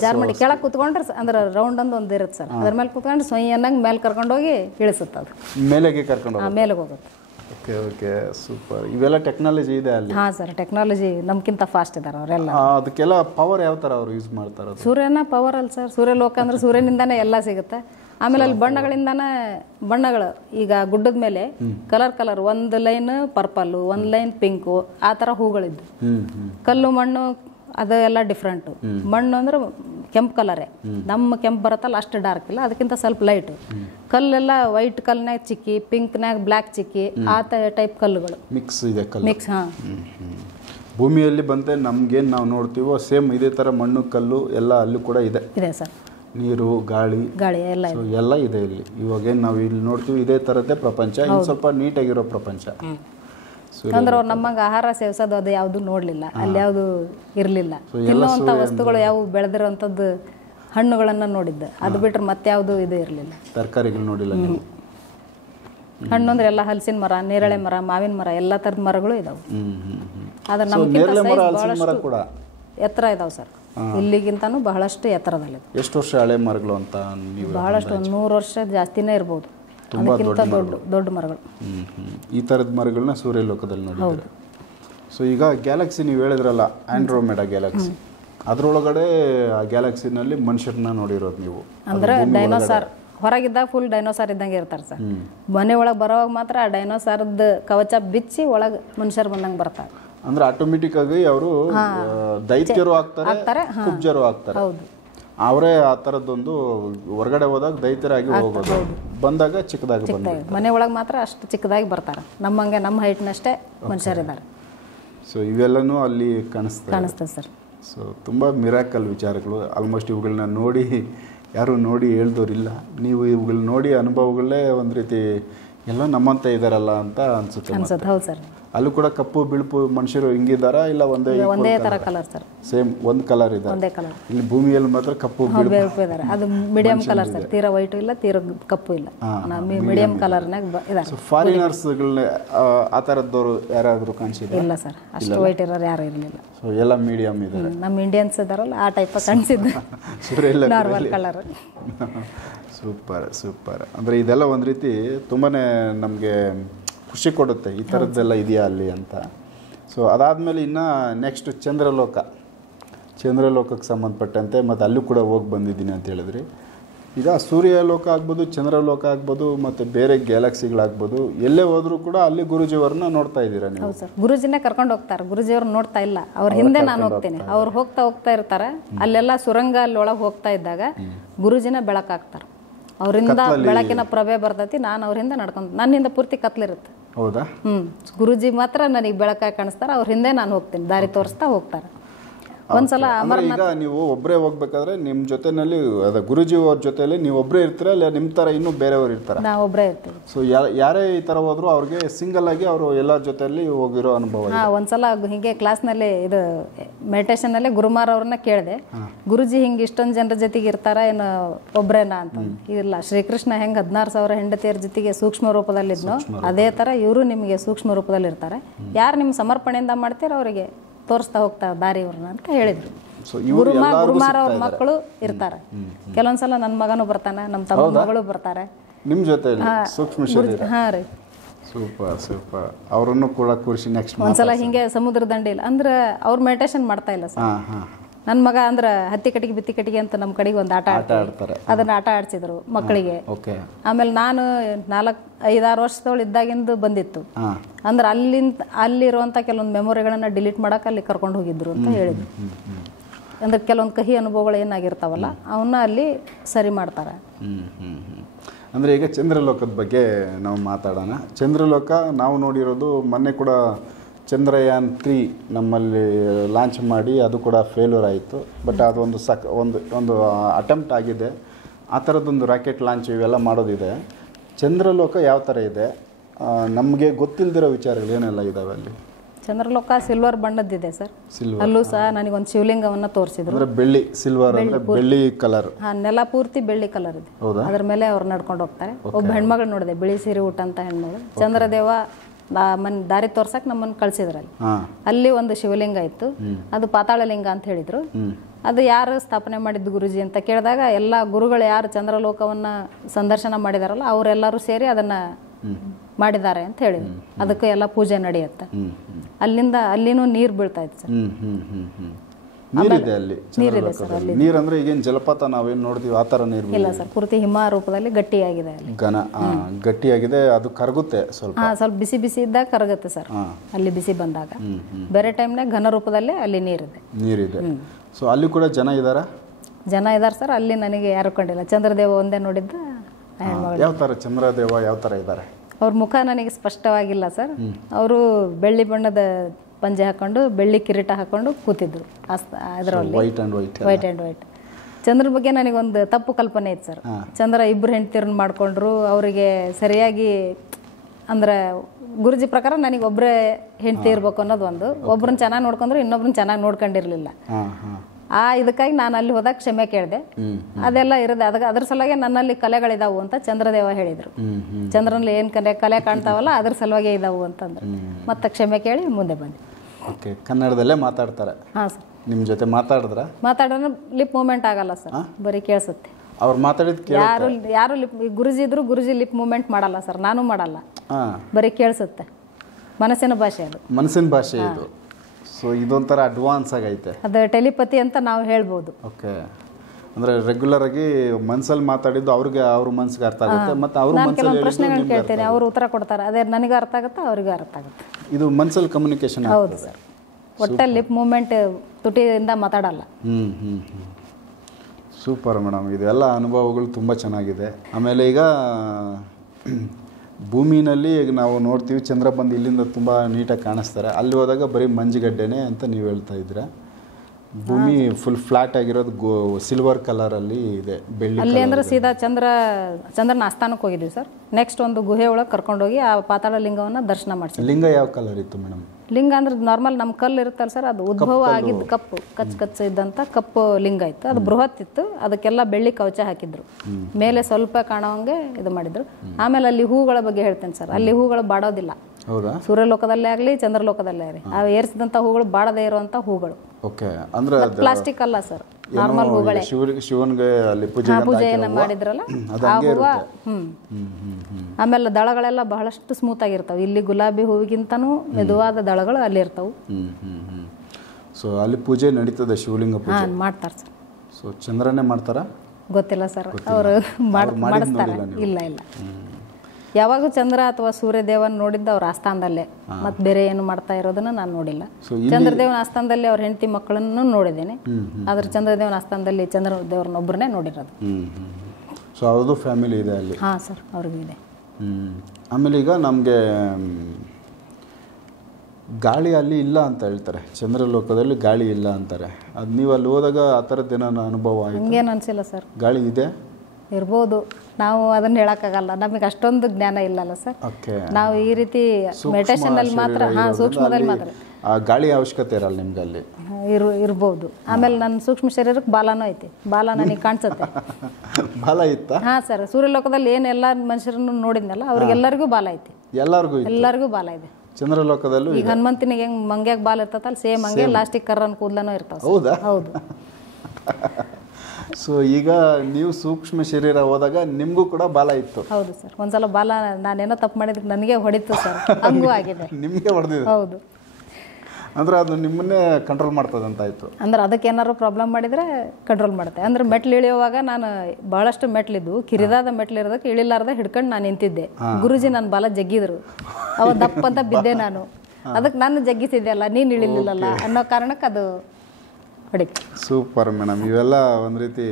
ಜಾರ್ಬಂಡಿ ಕೆಳಗೆ ಕುತ್ಕೊಂಡ್ರೆ ಅಂದ್ರೆ ರೌಂಡ್ ಒಂದು ಇರುತ್ತೆ ಸರ್. ಅದ್ರ ಮೇಲೆ ಕುತ್ಕೊಂಡು ಸೊಯ್ಯನ್ನಾಗ ಮೇಲೆ ಕರ್ಕೊಂಡೋಗಿ ಇಳಿಸುತ್ತೆ. ಅದು ಮೇಲೆಗೆ ಕರ್ಕೊಂಡು ಮೇಲೆ ಹೋಗುತ್ತೆ. Okay okay super. ಇವೆಲ್ಲ ಟೆಕ್ನಾಲಜಿ ಇದೆ ಅಲ್ಲಿ? ಹಾಂ ಸರ್, ಟೆಕ್ನಾಲಜಿ ನಮ್ಗಿಂತ ಫಾಸ್ಟ್ ಇದ್ದಾರೆ ಅವರೆಲ್ಲ. ಅದಕ್ಕೆಲ್ಲ ಪವರ್ ಯಾವ ಥರ ಅವ್ರು ಯೂಸ್ ಮಾಡ್ತಾರೆ? ಸೂರ್ಯನ ಪವರ್ ಅಲ್ಲ ಸರ್, ಸೂರ್ಯಲೋಕ ಅಂದ್ರೆ ಸೂರ್ಯನಿಂದಾನೇ ಎಲ್ಲ ಸಿಗುತ್ತೆ. ಆಮೇಲೆ ಅಲ್ಲಿ ಬಣ್ಣಗಳಿಂದಾನೇ ಬಣ್ಣಗಳು, ಈಗ ಗುಡ್ಡದ ಮೇಲೆ ಕಲರ್ ಒಂದು ಲೈನ್ ಪರ್ಪಲ್ಲು, ಒಂದು ಲೈನ್ ಪಿಂಕು, ಆ ಥರ ಹೂಗಳಿದ್ದು. ಕಲ್ಲು ಮಣ್ಣು ಅದು ಎಲ್ಲ ಡಿಫ್ರೆಂಟು. ಮಣ್ಣು ಅಂದ್ರೆ ಕೆಂಪು ಕಲರೇ, ನಮ್ಮ ಕೆಂಪು ಬರುತ್ತಲ್ಲ ಅಷ್ಟು ಡಾರ್ಕ್ ಇಲ್ಲ, ಅದಕ್ಕಿಂತ ಸ್ವಲ್ಪ ಲೈಟು. ಕಲ್ಲೆಲ್ಲ ವೈಟ್ ಕಲ್ನಾಗ ಚಿಕ್ಕಿ, ಪಿಂಕ್ನಾಗ ಬ್ಲ್ಯಾಕ್ ಚಿಕ್ಕಿ, ಆ ಟೈಪ್ ಕಲ್ಲುಗಳು ಮಿಕ್ಸ್ ಇದೆ. ಮಿಕ್ಸ್. ಹಾಂ, ಭೂಮಿಯಲ್ಲಿ ಬಂತೆ ನಮ್ಗೇನು ನಾವು ನೋಡ್ತೀವೋ ಸೇಮ್ ಇದೇ ಥರ ಮಣ್ಣು ಕಲ್ಲು ಎಲ್ಲ ಅಲ್ಲೂ ಕೂಡ ಇದೆ. ಇದೆ ಸರ್, ನೀರು ಗಾಳಿ ಎಲ್ಲ ಎಲ್ಲ ಇದೆ ಇಲ್ಲಿ. ಇವಾಗೇನು ನಾವು ಇಲ್ಲಿ ನೋಡ್ತೀವಿ ಇದೇ ಥರದ್ದೇ ಪ್ರಪಂಚ, ಇನ್ನು ಸ್ವಲ್ಪ ನೀಟಾಗಿರೋ ಪ್ರಪಂಚ. ಅಂದ್ರೆ ಅವ್ರು ನಮ್ಮಂಗೆ ಆಹಾರ ಸೇವಿಸೋದು ಅದು ಯಾವುದು ನೋಡಲಿಲ್ಲ, ಅಲ್ಲಿ ಯಾವುದು ಇರಲಿಲ್ಲ. ತಿನ್ನುವಂಥ ವಸ್ತುಗಳು ಯಾವ ಬೆಳೆದಿರೋಂಥದ್ದು ಹಣ್ಣುಗಳನ್ನು ನೋಡಿದ್ದು, ಅದು ಬಿಟ್ಟರೆ ಮತ್ತೆ ಯಾವುದು ಇದು ಇರಲಿಲ್ಲ. ತರಕಾರಿಗಳು ನೋಡಿಲ್ಲ ನೀವು? ಹಣ್ಣು ಅಂದ್ರೆ ಎಲ್ಲ ಹಲಸಿನ ಮರ, ನೇರಳೆ ಮರ, ಮಾವಿನ ಮರ, ಎಲ್ಲ ಥರದ ಮರಗಳು ಇದಾವೆ. ಆದ್ರೆ ನಮ್ಗಿಂತ ಎತ್ತರ ಇದಾವೆ ಸರ್, ಇಲ್ಲಿಗಿಂತನೂ ಬಹಳಷ್ಟು ಎತ್ತರದಲ್ಲಿದೆ. ಎಷ್ಟು ವರ್ಷ ಹಳೆ ಮರಗಳು ಅಂತ ನೀವು? ಬಹಳಷ್ಟು, 100 ವರ್ಷ ಜಾಸ್ತಿನೇ ಇರ್ಬೋದು. ಅದಕ್ಕಿಂತ ದೊಡ್ಡ ಮರಗಳು. ಈ ಥರದ ಮರಗಳನ್ನ ಸೂರ್ಯಲೋಕದಲ್ಲಿ ನೋಡಿದ್ದಾರೆ. ಸೊ ಈಗ ಗ್ಯಾಲಕ್ಸಿ ನೀವು ಹೇಳಿದ್ರಲ್ಲ, ಆಂಡ್ರೋಮೆಡಾ ಗ್ಯಾಲಕ್ಸಿ, ಅದರೊಳಗಡೆ ಆ ಗ್ಯಾಲಕ್ಸಿನಲ್ಲಿ ಮನುಷ್ಯರನ್ನ ನೋಡಿರೋದು ನೀವು? ಅಂದ್ರೆ ಡೈನೋಸಾರ್ ಹೊರಗಿದ್ದಾಗ ಫುಲ್ ಡೈನೋಸಾರ್ ಇದ್ದಂಗೆ ಇರ್ತಾರೆ ಸರ್. ಮನೆ ಒಳಗೆ ಬರೋವಾಗ ಮಾತ್ರ ಆ ಡೈನೋಸಾರ್ದ ಕವಚ ಬಿಚ್ಚಿ ಒಳಗೆ ಮನುಷ್ಯರು ಬಂದಂಗೆ ಬರ್ತಾರೆ. ಅಂದ್ರೆ ಆಟೋಮೆಟಿಕ್ ಆಗಿ ಅವರು ದೈತ್ಯರು ಆಗ್ತಾರೆ, ಕುಬ್ಜರು ಆಗ್ತಾರೆ. ಅವರೇ ಆ ಥರದ್ದೊಂದು ಹೊರಗಡೆ ಹೋದಾಗ ದೈತ್ಯರಾಗಿ ಹೋಗೋದು, ಬಂದಾಗ ಚಿಕ್ಕದಾಗಿ ಬಂದ ಮನೆ ಒಳಗೆ ಮಾತ್ರ ಅಷ್ಟು ಚಿಕ್ಕದಾಗಿ ಬರ್ತಾರೆ. ನಮ್ಮಂಗೆ ನಮ್ಮ ಹೈಟ್ನಷ್ಟೇ ಮನುಷ್ಯರಿದ್ದಾರೆ. ಸೊ ಇವೆಲ್ಲನೂ ಅಲ್ಲಿ ಕಾಣಿಸ್ತದೆ ಸರ್. ಸೊ ತುಂಬ ಮಿರಾಕಲ್ ವಿಚಾರಗಳು. ಆಲ್ಮೋಸ್ಟ್ ಇವುಗಳನ್ನ ನೋಡಿ ಯಾರು ನೋಡಿ ಹೇಳ್ದವ್ರಿಲ್ಲ. ನೀವು ಇವುಗಳನ್ನ ನೋಡಿ ಅನುಭವಗಳೇ ಒಂದು ರೀತಿ ಎಲ್ಲ ನಮ್ಮಂತ ಇದಾರಲ್ಲ ಅಂತ ಅನ್ಸುತ್ತೆ. ಹೌದು ಸರ್. ಅಲ್ಲೂ ಕೂಡ ಕಪ್ಪು ಬಿಳುಪು ಮನುಷ್ಯರು ಹಿಂಗಿದಾರ, ಇಲ್ಲ ಒಂದೇ ತರ ಕಲರ್ ಸರ್? ಸೇಮ್ ಒಂದು ಕಲರ್ ಇದೆ. ಒಂದೇ ಕಲರ್. ಇಲ್ಲಿ ಭೂಮಿಯಲ್ಲಿ ಮಾತ್ರ ಕಪ್ಪು ಬಿಳುಪು ಇದಾರೆ. ಅದು ಮೀಡಿಯಂ ಕಲರ್ ಸರ್, ತೀರಾ ವೈಟ್ ಇಲ್ಲ, ತೀರಾ ಕಪ್ಪು ಇಲ್ಲ, ಮೀಡಿಯಂ ಕಲರ್ನಾಗ ಇದಾರೆ. ಫಾರಿನರ್ಸ್ಗಳನ್ನ ಆ ಥರದ್ದವರು ಯಾರಾದರೂ ಕಾಣಿಸಿದ್ರು? ಇಲ್ಲ ಸರ್, ಅಷ್ಟು ವೈಟ್ ಇರೋರು ಯಾರು ಇರಲಿಲ್ಲ. ಸೊ ಎಲ್ಲ ಮೀಡಿಯಂ ಇದ್ದಾರೆ. ನಮ್ಮ ಇಂಡಿಯನ್ಸ್ ಇದಾರಲ್ಲ ಆ ಟೈಪ್ ಕಾಣಿಸಿದ್ದು, ನಾರ್ಮಲ್ ಕಲರ್. Super super. ಅಂದರೆ ಇದೆಲ್ಲ ಒಂದು ರೀತಿ ತುಂಬಾ ನಮಗೆ ಖುಷಿ ಕೊಡುತ್ತೆ, ಈ ಥರದ್ದೆಲ್ಲ ಇದೆಯಾ ಅಲ್ಲಿ ಅಂತ. ಸೊ ಅದಾದಮೇಲೆ ಇನ್ನು ನೆಕ್ಸ್ಟ್ ಚಂದ್ರಲೋಕಕ್ಕೆ ಸಂಬಂಧಪಟ್ಟಂತೆ ಮತ್ತು ಅಲ್ಲೂ ಕೂಡ ಹೋಗಿ ಬಂದಿದ್ದೀನಿ ಅಂತ ಹೇಳಿದ್ರಿ. ಈಗ ಸೂರ್ಯಲೋಕ ಆಗ್ಬೋದು, ಚಂದ್ರಲೋಕ ಆಗ್ಬೋದು, ಮತ್ತು ಬೇರೆ ಗ್ಯಾಲಕ್ಸಿಗಳಾಗ್ಬೋದು, ಎಲ್ಲೇ ಹೋದರೂ ಕೂಡ ಅಲ್ಲಿ ಗುರುಜಿಯವರನ್ನ ನೋಡ್ತಾ ಇದ್ದೀರಾ ನೀವು? ಹೌದು ಸರ್, ಗುರುಜಿನೇ ಕರ್ಕೊಂಡು ಹೋಗ್ತಾರೆ. ಗುರುಜಿಯವ್ರು ನೋಡ್ತಾ ಇಲ್ಲ, ಅವ್ರ ಹಿಂದೆ ನಾನು ಹೋಗ್ತೀನಿ. ಅವ್ರು ಹೋಗ್ತಾ ಇರ್ತಾರೆ. ಅಲ್ಲೆಲ್ಲ ಸುರಂಗ ಅಲ್ಲಿ ಒಳಗೆ ಹೋಗ್ತಾ ಇದ್ದಾಗ ಗುರುಜಿನ ಬೆಳಕಾಗ್ತಾರೆ. ಅವರಿಂದ ಬೆಳಕಿನ ಪ್ರಭೆ ಬರ್ತೈತಿ. ನಾನು ಅವ್ರಿಂದ ನಡ್ಕೊಂಡು, ನನ್ನಿಂದ ಪೂರ್ತಿ ಕತ್ಲಿರುತ್ತೆ. ಹೌದಾ? ಗುರುಜಿ ಮಾತ್ರ ನನಗೆ ಬೆಳಕಾಗಿ ಕಾಣಿಸ್ತಾರೆ. ಅವ್ರ ಹಿಂದೆ ನಾನು ಹೋಗ್ತೀನಿ, ದಾರಿ ತೋರಿಸ್ತಾ ಹೋಗ್ತಾರೆ. ಒಂದ್ಸಲ ಈಗ ನೀವು ಒಬ್ಬರೇ ಹೋಗ್ಬೇಕಾದ್ರೆ ನಿಮ್ಮ ಜೊತೆನಲ್ಲಿ ಗುರುಜಿ ಅವ್ರ ಜೊತೆಲಿ ನೀವು ಒಬ್ಬರೇ ಇರ್ತೀರಾ, ಇಲ್ಲ ನಿಮ್ಮ ಥರ ಇನ್ನೂ ಬೇರೆಯವ್ರು ಇರ್ತಾರೆ? ನಾವು ಒಬ್ಬರೇ ಇರ್ತೀವಿ. ಸೊ ಯಾರೇ ಈ ಥರ ಹೋದ್ರು ಅವ್ರಿಗೆ ಸಿಂಗಲ್ ಆಗಿ ಅವರು ಎಲ್ಲರ ಜೊತೆಯಲ್ಲಿ ಹೋಗಿರೋ ಅನುಭವ? ಒಂದ್ಸಲ ಹೀಗೆ ಕ್ಲಾಸ್ನಲ್ಲಿ ಇದು ಮೆಡಿಟೇಷನ್ ಗುರುಮಾರ್ ಅವ್ರನ್ನ ಕೇಳಿದೆ, ಗುರುಜಿ ಹಿಂಗೆ ಇಷ್ಟೊಂದು ಜನರ ಜೊತೆಗೆ ಇರ್ತಾರ ಏನು ಒಬ್ರೇನಾ ಅಂತ. ಇಲ್ಲ, ಶ್ರೀಕೃಷ್ಣ ಹೆಂಗೆ 16,000 ಹೆಂಡತಿಯರ ಜೊತೆಗೆ ಸೂಕ್ಷ್ಮ ರೂಪದಲ್ಲಿದ್ನೋ ಅದೇ ಥರ ಇವರು ನಿಮಗೆ ಸೂಕ್ಷ್ಮ ರೂಪದಲ್ಲಿ ಇರ್ತಾರೆ. ಯಾರು ನಿಮ್ಮ ಸಮರ್ಪಣೆಯಿಂದ ಮಾಡ್ತೀರೋ ಅವರಿಗೆ ತೋರಿಸ್ತಾ ಹೋಗ್ತಾರೆ ದಾರಿ ಇವ್ರನ್ನ ಅಂತ ಹೇಳಿದ್ರು. ಗುರುಮಾರ್ ಅವ್ರ ಮಕ್ಕಳು ಇರ್ತಾರೆ. ಕೆಲವೊಂದ್ಸಲ ನನ್ನ ಮಗನೂ ಬರ್ತಾನೆ, ನಮ್ಮ ತಮ್ಮ ಮಗಳು ಬರ್ತಾರೆ ನಿಮ್ಮ ಜೊತೆ ಸೂಕ್ಷ್ಮ ಶರೀರ. ಹಾಂ ರೀ, ಸೂಪರ್ ಸೂಪರ್. ಅವರನ್ನು ಕೂಡ ಕೂರಿಸಿ ನೆಕ್ಸ್ಟ್ ಒಂದ್ಸಲ ಹಿಂಗೆ ಸಮುದ್ರ ದಂಡೆಯಲ್ಲಿ ಅಂದ್ರೆ ಅವ್ರು ಮೆಡಿಟೇಷನ್ ಮಾಡ್ತಾ ಇಲ್ಲ ಸರ್. ನನ್ನ ಮಗ ಅಂದ್ರೆ ಹತ್ತಿ ಕಟ್ಟಿಗೆ ಬಿತ್ತಿ ಕಟ್ಟಿಗೆ ಅಂತ ನಮ್ಮ ಕಡೆಗೆ ಒಂದು ಆಟ ಆಡ್ತಾರೆ, ಅದನ್ನ ಆಟ ಆಡ್ಸಿದ್ರು ಮಕ್ಕಳಿಗೆ. ಆಮೇಲೆ ನಾನು 4-5-6 ವರ್ಷದವಳು ಇದ್ದಾಗಿಂದು ಬಂದಿತ್ತು. ಅಂದ್ರೆ ಅಲ್ಲಿರುವಂಥ ಕೆಲವೊಂದು ಮೆಮೊರಿಗಳನ್ನ ಡಿಲೀಟ್ ಮಾಡಕ್ಕೆ ಅಲ್ಲಿ ಕರ್ಕೊಂಡು ಹೋಗಿದ್ರು ಅಂತ ಹೇಳಿದ್ರು. ಅಂದ್ರೆ ಕೆಲವೊಂದು ಕಹಿ ಅನುಭವಗಳು ಏನಾಗಿರ್ತಾವಲ್ಲ ಅವನ್ನ ಅಲ್ಲಿ ಸರಿ ಮಾಡ್ತಾರೆ. ಅಂದರೆ ಈಗ ಚಂದ್ರಲೋಕದ ಬಗ್ಗೆ ನಾವು ಮಾತಾಡೋಣ. ಚಂದ್ರಲೋಕ ನಾವು ನೋಡಿರೋದು ಮೊನ್ನೆ ಕೂಡ ಚಂದ್ರಯಾನ್ 3 ನಮ್ಮಲ್ಲಿ ಲಾಂಚ್ ಮಾಡಿ ಅದು ಕೂಡ ಫೇಲ್ಯೂರ್ ಆಯಿತು. ಬಟ್ ಅದೊಂದು ಒಂದು ಅಟೆಂಪ್ಟ್ ಆಗಿದೆ. ಆ ಥರದ್ದೊಂದು ರಾಕೆಟ್ ಲಾಂಚ್ ಇವೆಲ್ಲ ಮಾಡೋದಿದೆ. ಚಂದ್ರಲೋಕ ಯಾವ ಥರ ಇದೆ, ನಮಗೆ ಗೊತ್ತಿಲ್ಲದಿರೋ ವಿಚಾರಗಳು ಏನೆಲ್ಲ ಇದ್ದಾವೆ ಅಲ್ಲಿ? ಚಂದ್ರಲೋಕ ಸಿಲ್ವರ್ ಬಣ್ಣದ್ದಿದೆ ಸರ್. ಅಲ್ಲೂ ಸಹ ನನಗೊಂದು ಶಿವಲಿಂಗವನ್ನು ತೋರಿಸಿದ್ರು. ಅಂದರೆ ಬೆಳ್ಳಿ, ಸಿಲ್ವರ್ ಅಂದರೆ ಬೆಳ್ಳಿ ಕಲರ್. ನೆಲ ಪೂರ್ತಿ ಬೆಳ್ಳಿ ಕಲರ್ ಇದೆ. ಅದ್ರ ಮೇಲೆ ಅವ್ರು ನಡ್ಕೊಂಡು ಹೋಗ್ತಾರೆ. ಒಬ್ಬ ಹೆಣ್ಮಗಳು ನೋಡಿದೆ, ಬಿಳಿ ಸೀರೆ ಊಟ ಅಂತ ಹೆಣ್ಮಗಳು. ಚಂದ್ರದೇವ ದಾರಿ ತೋರ್ಸಕ್ ನಮ್ಮನ್ನು ಕಳ್ಸಿದ್ರಲ್ಲಿ. ಅಲ್ಲಿ ಒಂದು ಶಿವಲಿಂಗ ಇತ್ತು, ಅದು ಪಾತಾಳ ಲಿಂಗ ಅಂತ ಹೇಳಿದ್ರು. ಅದು ಯಾರು ಸ್ಥಾಪನೆ ಮಾಡಿದ್ದು ಗುರುಜಿ ಅಂತ ಕೇಳಿದಾಗ ಎಲ್ಲ ಗುರುಗಳು ಯಾರು ಚಂದ್ರಲೋಕವನ್ನ ಸಂದರ್ಶನ ಮಾಡಿದಾರಲ್ಲ ಅವರೆಲ್ಲರೂ ಸೇರಿ ಅದನ್ನ ಮಾಡಿದ್ದಾರೆ ಅಂತ ಹೇಳಿದ್ರು. ಅದಕ್ಕೆ ಎಲ್ಲ ಪೂಜೆ ನಡೆಯುತ್ತೆ. ಅಲ್ಲಿನೂ ನೀರು ಬೀಳ್ತಾ ಇತ್ತು ಸರ್. ನೀರಿದೆ ಅಲ್ಲಿ? ನೀರು ಅಂದ್ರೆ ಈಗೇನು ಜಲಪಾತ ನಾವೇನು ನೋಡ್ತೀವಿ ಆ ಥರ ನೀರು ಇಲ್ಲ ಸರ್, ಪೂರ್ತಿ ಹಿಮ ರೂಪದಲ್ಲಿ ಗಟ್ಟಿಯಾಗಿದೆ ಅಲ್ಲಿ. ಗಟ್ಟಿಯಾಗಿದೆ, ಅದು ಕರಗುತ್ತೆ ಸ್ವಲ್ಪ. ಸ್ವಲ್ಪ ಬಿಸಿ ಬಿಸಿ ಇದ್ದಾಗ ಕರಗುತ್ತೆ ಸರ್, ಅಲ್ಲಿ ಬಿಸಿ ಬಂದಾಗ. ಬೇರೆ ಟೈಮ್ನಾಗ ಘನ ರೂಪದಲ್ಲೇ ಅಲ್ಲಿ ನೀರಿದೆ. ಸೊ ಅಲ್ಲಿ ಕೂಡ ಜನ ಇದಾರೆ ಸರ್. ಅಲ್ಲಿ ನನಗೆ ಯಾರು ಕಂಡಿಲ್ಲ, ಚಂದ್ರದೇವ ಒಂದೇ ನೋಡಿದ್ದ. ಯಾವ ಥರ ಚಂದ್ರದೇವ ಯಾವ ಥರ ಇದ್ದಾರೆ? ಅವ್ರ ಮುಖ ನನಗೆ ಸ್ಪಷ್ಟವಾಗಿಲ್ಲ ಸರ್. ಅವರು ಬೆಳ್ಳಿ ಬಣ್ಣದ ಪಂಜೆ ಹಾಕೊಂಡು ಬೆಳ್ಳಿ ಕಿರೀಟ ಹಾಕೊಂಡು ಕೂತಿದ್ರು ಅದರಲ್ಲಿ, ವೈಟ್ ಆ್ಯಂಡ್ ವೈಟ್. ಚಂದ್ರ ಬಗ್ಗೆ ನನಗೊಂದು ತಪ್ಪು ಕಲ್ಪನೆ ಇತ್ತು ಸರ್. ಚಂದ್ರ ಇಬ್ಬರು ಹೆಂಡ್ತಿರನ್ನ ಮಾಡ್ಕೊಂಡ್ರು, ಅವರಿಗೆ ಸರಿಯಾಗಿ ಅಂದ್ರೆ ಗುರುಜಿ ಪ್ರಕಾರ ನನಗೆ ಒಬ್ಬರೇ ಹೆಂಡ್ತಿ ಇರ್ಬೇಕು ಅನ್ನೋದು ಒಂದು. ಒಬ್ರನ್ನ ಚೆನ್ನಾಗಿ ನೋಡ್ಕೊಂಡ್ರು, ಇನ್ನೊಬ್ರನ್ನ ಚೆನ್ನಾಗಿ ನೋಡ್ಕೊಂಡಿರ್ಲಿಲ್ಲ. ಇದಕ್ಕಾಗಿ ನಾನು ಅಲ್ಲಿ ಹೋದಾಗ ಕ್ಷಮೆ ಕೇಳಿದೆ. ಅದೆಲ್ಲ ಇರೋದೆ ಅದ್ರ ಸಲುವಾಗಿ ನನ್ನಲ್ಲಿ ಕಲೆಗಳಿದಾವು ಅಂತ ಚಂದ್ರದೇವ ಹೇಳಿದ್ರು. ಚಂದ್ರನಲ್ಲಿ ಏನ್ ಕಲೆ ಕಾಣ್ತಾವಲ್ಲ ಅದ್ರ ಸಲುವಾಗಿ ಇದಾವು ಅಂತಂದ್ರು. ಮತ್ತೆ ಕ್ಷಮೆ ಕೇಳಿ ಮುಂದೆ ಬಂದೆ. ಓಕೆ, ಕನ್ನಡದಲ್ಲೇ ಮಾತಾಡ್ತಾರೆ? ಹಾಂ ಸರ್. ನಿಮ್ಮ ಜೊತೆ ಮಾತಾಡಿದ್ರೆ ಲಿಪ್ ಮೂವ್ಮೆಂಟ್ ಆಗಲ್ಲ ಸರ್, ಬರೀ ಕೇಳಿಸುತ್ತೆ. ಅವ್ರು ಮಾತಾಡಿದ ಯಾರು ಲಿಪ್, ಗುರುಜಿ ಇದ್ರು ಗುರುಜಿ ಲಿಪ್ ಮೂವ್ಮೆಂಟ್ ಮಾಡಲ್ಲ ಸರ್, ನಾನು ಮಾಡಲ್ಲ, ಬರೀ ಕೇಳಿಸುತ್ತೆ. ಮನಸ್ಸಿನ ಭಾಷೆ ಅದು, ಮನಸ್ಸಿನ ಭಾಷೆ ಇದು. ಸೊ ಇದೊಂಥರ ಅಡ್ವಾನ್ಸ್ ಆಗೈತೆ, ಅದು ಟೆಲಿಪತಿ ಅಂತ ನಾವು ಹೇಳ್ಬೋದು. ಓಕೆ, ಅಂದ್ರೆ ರೆಗ್ಯುಲರ್ ಆಗಿ ಮನಸ್ಸಲ್ಲಿ ಮಾತಾಡಿದ್ದು ಅವ್ರ ಮನಸ್ಸಿಗೆ ಅರ್ಥ ಆಗುತ್ತೆ. ಮತ್ತೆ ಅವ್ರ ಕೆಲವೊಂದು ಪ್ರಶ್ನೆಗಳನ್ನ ಕೇಳ್ತೇನೆ, ಅವರು ಉತ್ತರ ಕೊಡ್ತಾರೆ. ಅದೇ ನನಗೆ ಅರ್ಥ ಆಗುತ್ತೆ, ಅವ್ರಿಗೂ ಅರ್ಥ ಆಗುತ್ತೆ. ಇದು ಮನಸ್ಸಲ್ಲಿ ಕಮ್ಯುನಿಕೇಶನ್. ಹೌದು ಸರ್, ಒಟ್ಟಲ್ಲಿ ಲಿಪ್ ಮೂವ್ಮೆಂಟ್, ತುಟಿಯಿಂದ ಮಾತಾಡಲ್ಲ. ಸೂಪರ್ ಮೇಡಮ್, ಇದೆಲ್ಲ ಅನುಭವಗಳು ತುಂಬ ಚೆನ್ನಾಗಿದೆ. ಆಮೇಲೆ ಈಗ ಭೂಮಿನಲ್ಲಿ ಈಗ ನಾವು ನೋಡ್ತೀವಿ, ಚಂದ್ರ ಬಂದು ಇಲ್ಲಿಂದ ತುಂಬ ನೀಟಾಗಿ ಕಾಣಿಸ್ತಾರೆ. ಅಲ್ಲಿ ಹೋದಾಗ ಬರೀ ಮಂಜುಗಡ್ಡೆನೇ ಅಂತ ನೀವು ಹೇಳ್ತಾ ಇದ್ದೀರಾ. ಭೂಮಿ ಫುಲ್ ಫ್ಲಾಟ್ ಆಗಿರೋದು ಸಿಲ್ವರ್ ಕಲರಲ್ಲಿ ಇದೆ, ಬೆಳ್ಳಿ. ಅಲ್ಲಿ ಅಂದ್ರೆ ಸೀದಾ ಚಂದ್ರನ ಆಸ್ಥಾನಕ್ಕೆ ಹೋಗಿದ್ವಿ ಸರ್. ನೆಕ್ಸ್ಟ್ ಒಂದು ಗುಹೆ ಒಳಗೆ ಕರ್ಕೊಂಡೋಗಿ ಆ ಪಾತಾಳ ಲಿಂಗವನ್ನು ದರ್ಶನ ಮಾಡಿಸಿ. ಲಿಂಗ ಯಾವ ಕಲರ್ ಇತ್ತು ಮೇಡಮ್? ಲಿಂಗ ಅಂದ್ರೆ ನಾರ್ಮಲ್ ನಮ್ಮ ಕಲ್ಲು ಇರುತ್ತಲ್ಲ ಸರ್, ಅದು ಉದ್ಭವ ಆಗಿದ್ದು ಕಪ್ಪು ಕಚ್ಚ ಇದ್ದಂಥ ಕಪ್ಪು ಲಿಂಗ ಇತ್ತು. ಅದು ಬೃಹತ್ ಇತ್ತು, ಅದಕ್ಕೆಲ್ಲ ಬೆಳ್ಳಿ ಕವಚ ಹಾಕಿದ್ರು. ಮೇಲೆ ಸ್ವಲ್ಪ ಕಾಣೋಂಗೆ ಇದು ಮಾಡಿದ್ರು. ಆಮೇಲೆ ಅಲ್ಲಿ ಹೂಗಳ ಬಗ್ಗೆ ಹೇಳ್ತೇನೆ ಸರ್. ಅಲ್ಲಿ ಹೂಗಳು ಬಾಡೋದಿಲ್ಲ. ಹೌದಾ? ಸೂರ್ಯಲೋಕದಲ್ಲೇ ಆಗಲಿ ಚಂದ್ರಲೋಕದಲ್ಲೇ ಆಗಲಿ ಆ ಏರಿಸಿದಂಥ ಹೂಗಳು ಬಾಡದೇ ಇರುವಂಥ ಹೂಗಳು. ಓಕೆ, ಅಂದ್ರೆ ಪ್ಲಾಸ್ಟಿಕ್ ಅಲ್ಲ ಸರ್, ನಾರ್ಮಲ್ ಹೂಗಳೇ. ಶಿವನ್ಗೆ ಅಲ್ಲಿ ಪೂಜೆಯನ್ನು ಮಾಡಿದ್ರಲ್ಲ ಆ ಹೂವ. ಆಮೇಲೆ ದಳಗಳೆಲ್ಲ ಬಹಳಷ್ಟು ಸ್ಮೂತ್ ಆಗಿರ್ತಾವೆ. ಇಲ್ಲಿ ಗುಲಾಬಿ ಹೂವಿಗಿಂತನೂ ಮೆದುವಾದ ದಳಗಳು ಅಲ್ಲಿ ಇರ್ತಾವೆ. ಸೊ ಅಲ್ಲಿ ಪೂಜೆ ನಡೀತದೆ, ಶಿವಲಿಂಗ ಪೂಜೆ ಮಾಡ್ತಾರೆ ಸರ್. ಸೊ ಚಂದ್ರನೇ ಮಾಡ್ತಾರಾ? ಗೊತ್ತಿಲ್ಲ ಸರ್, ಅವರು ಮಾಡಿಸ್ತಾರೆ. ಇಲ್ಲ ಯಾವಾಗೂ ಚಂದ್ರ ಅಥವಾ ಸೂರ್ಯದೇವನ್ ನೋಡಿದ್ದು ಅವ್ರ ಆಸ್ಥಾನದಲ್ಲೇ, ಮತ್ತೆ ಬೇರೆ ಏನು ಮಾಡ್ತಾ ಇರೋದನ್ನ ನಾನು ನೋಡಿಲ್ಲ. ಚಂದ್ರದೇವನ ಆಸ್ಥಾನದಲ್ಲಿ ಅವ್ರ ಹೆಂಡತಿ ಮಕ್ಕಳನ್ನು ನೋಡಿದ್ದೇನೆ, ಆದ್ರೆ ಚಂದ್ರದೇವನ ಆಸ್ಥಾನದಲ್ಲಿ ಚಂದ್ರದೇವ್ರನ್ನೊಬ್ಬರನ್ನೇ ನೋಡಿರೋದು. ಸೊ ಅವ್ರದ್ದು ಫ್ಯಾಮಿಲಿ ಇದೆ ಅಲ್ಲಿ? ಹಾಂ ಸರ್, ಅವ್ರಿಗೂ ಇದೆ. ಆಮೇಲೆ ಈಗ ನಮಗೆ ಗಾಳಿ ಅಲ್ಲಿ ಇಲ್ಲ ಅಂತ ಹೇಳ್ತಾರೆ, ಚಂದ್ರಲೋಕದಲ್ಲಿ ಗಾಳಿ ಇಲ್ಲ ಅಂತಾರೆ. ಅದು ನೀವು ಅಲ್ಲಿ ಹೋದಾಗ ಆ ಥರದ್ದೇನೋ ಅನುಭವ ಆಯ್ತು? ಹಂಗೇನು ಅನಿಸಿಲ್ಲ ಸರ್. ಗಾಳಿ ಇದೆ ಇರ್ಬೋದು, ನಾವು ಅದನ್ನ ಹೇಳಕ್ಕಾಗಲ್ಲ, ನಮಗೆ ಅಷ್ಟೊಂದು ಜ್ಞಾನ ಇಲ್ಲಲ್ಲ ಸರ್. ನಾವು ಈ ರೀತಿ ಮೆಡಿಟೇಷನ್ ಅಲ್ಲಿ ಮಾತ್ರ, ಸೂಕ್ಷ್ಮದಲ್ಲಿ ಮಾತ್ರ ಗಾಳಿ ಅವಶ್ಯಕತೆ ಇರಲ್ಲ ನಿಮ್ಗೆ ಅಲ್ಲಿ. ಇರ್ಬೋದು. ಆಮೇಲೆ ನನ್ನ ಸೂಕ್ಷ್ಮ ಶರೀರಕ್ಕೆ ಬಾಲನೂ ಐತಿ, ಬಾಲ ನನಗೆ ಕಾಣಿಸುತ್ತೆ. ಬಾಲ ಇತ್ತ? ಹಾ ಸರ್, ಸೂರ್ಯಲೋಕದಲ್ಲಿ ಏನೆಲ್ಲ ಮನುಷ್ಯರನ್ನು ನೋಡಿದ್ನಲ್ಲ ಅವ್ರಿಗೆಲ್ಲರಿಗೂ ಬಾಲ ಐತಿ. ಎಲ್ಲರಿಗೂ ಬಾಲ ಇದೆ. ಚಂದ್ರಲೋಕದಲ್ಲೂ ಈಗ ಹನುಮಂತನಿಗೆ ಹೆಂಗ್ ಮಂಗ್ಯಾಗ ಬಾಲ ಇರ್ತತಲ್ಲ, ಸೇಮ್ ಹಂಗೆ ಲಾಸ್ಟಿಗೆ ಕರ್ರನ್ ಕೂದಲನೂ ಇರ್ತಾವ. ಹೌದು. ಸೊ ಈಗ ನೀವು ಸೂಕ್ಷ್ಮ ಶರೀರ ಹೋದಾಗ ನಿಮಗೂ ಕೂಡ ಬಾಲ ಇತ್ತು? ಹೌದು ಸರ್, ಒಂದ್ಸಲ ಬಾಲ ನಾನೇನೋ ತಪ್ಪು ಮಾಡಿದ್ರೆ ನನಗೆ ಹೊಡಿತು ಸರ್, ಹಂಗೂ ಆಗಿದೆ. ನಿಮಗೆ ಹೊಡೆದಿದೆ? ಹೌದು. ಅಂದ್ರೆ ಅದು ನಿಮ್ಮನ್ನೇ ಕಂಟ್ರೋಲ್ ಮಾಡ್ತದೆ ಅಂತ ಆಯ್ತು. ಅಂದ್ರೆ ಅದಕ್ಕೆ ಏನಾದ್ರು ಪ್ರಾಬ್ಲಮ್ ಮಾಡಿದ್ರೆ ಕಂಟ್ರೋಲ್ ಮಾಡುತ್ತೆ. ಅಂದ್ರೆ ಮೆಟ್ಲು ಇಳಿಯುವಾಗ ನಾನು ಬಹಳಷ್ಟು ಮೆಟ್ಲಿದ್ದು, ಕಿರಿದಾದ ಮೆಟ್ಲು ಇರೋದಕ್ಕೆ ಇಳಿಲಾರ್ದ ಹಿಡ್ಕೊಂಡು ನಾನು ನಿಂತಿದ್ದೆ. ಗುರುಜಿ ನನ್ನ ಬಾಲ ಜಗ್ಗಿದ್ರು, ಅವ ದಪ್ಪ ಅಂತ ಬಿದ್ದೆ ನಾನು. ಅದಕ್ಕೆ ನಾನು ಜಗ್ಗಿಸಿದ್ದೆ ಅಲ್ಲ, ನೀನು ಇಳಿಲಿಲ್ಲಲ್ಲ ಅನ್ನೋ ಕಾರಣಕ್ಕೆ ಅದು ಹೊಡಿತು. ಸೂಪರ್ ಮೇಡಮ್, ಇವೆಲ್ಲ ಒಂದು ರೀತಿ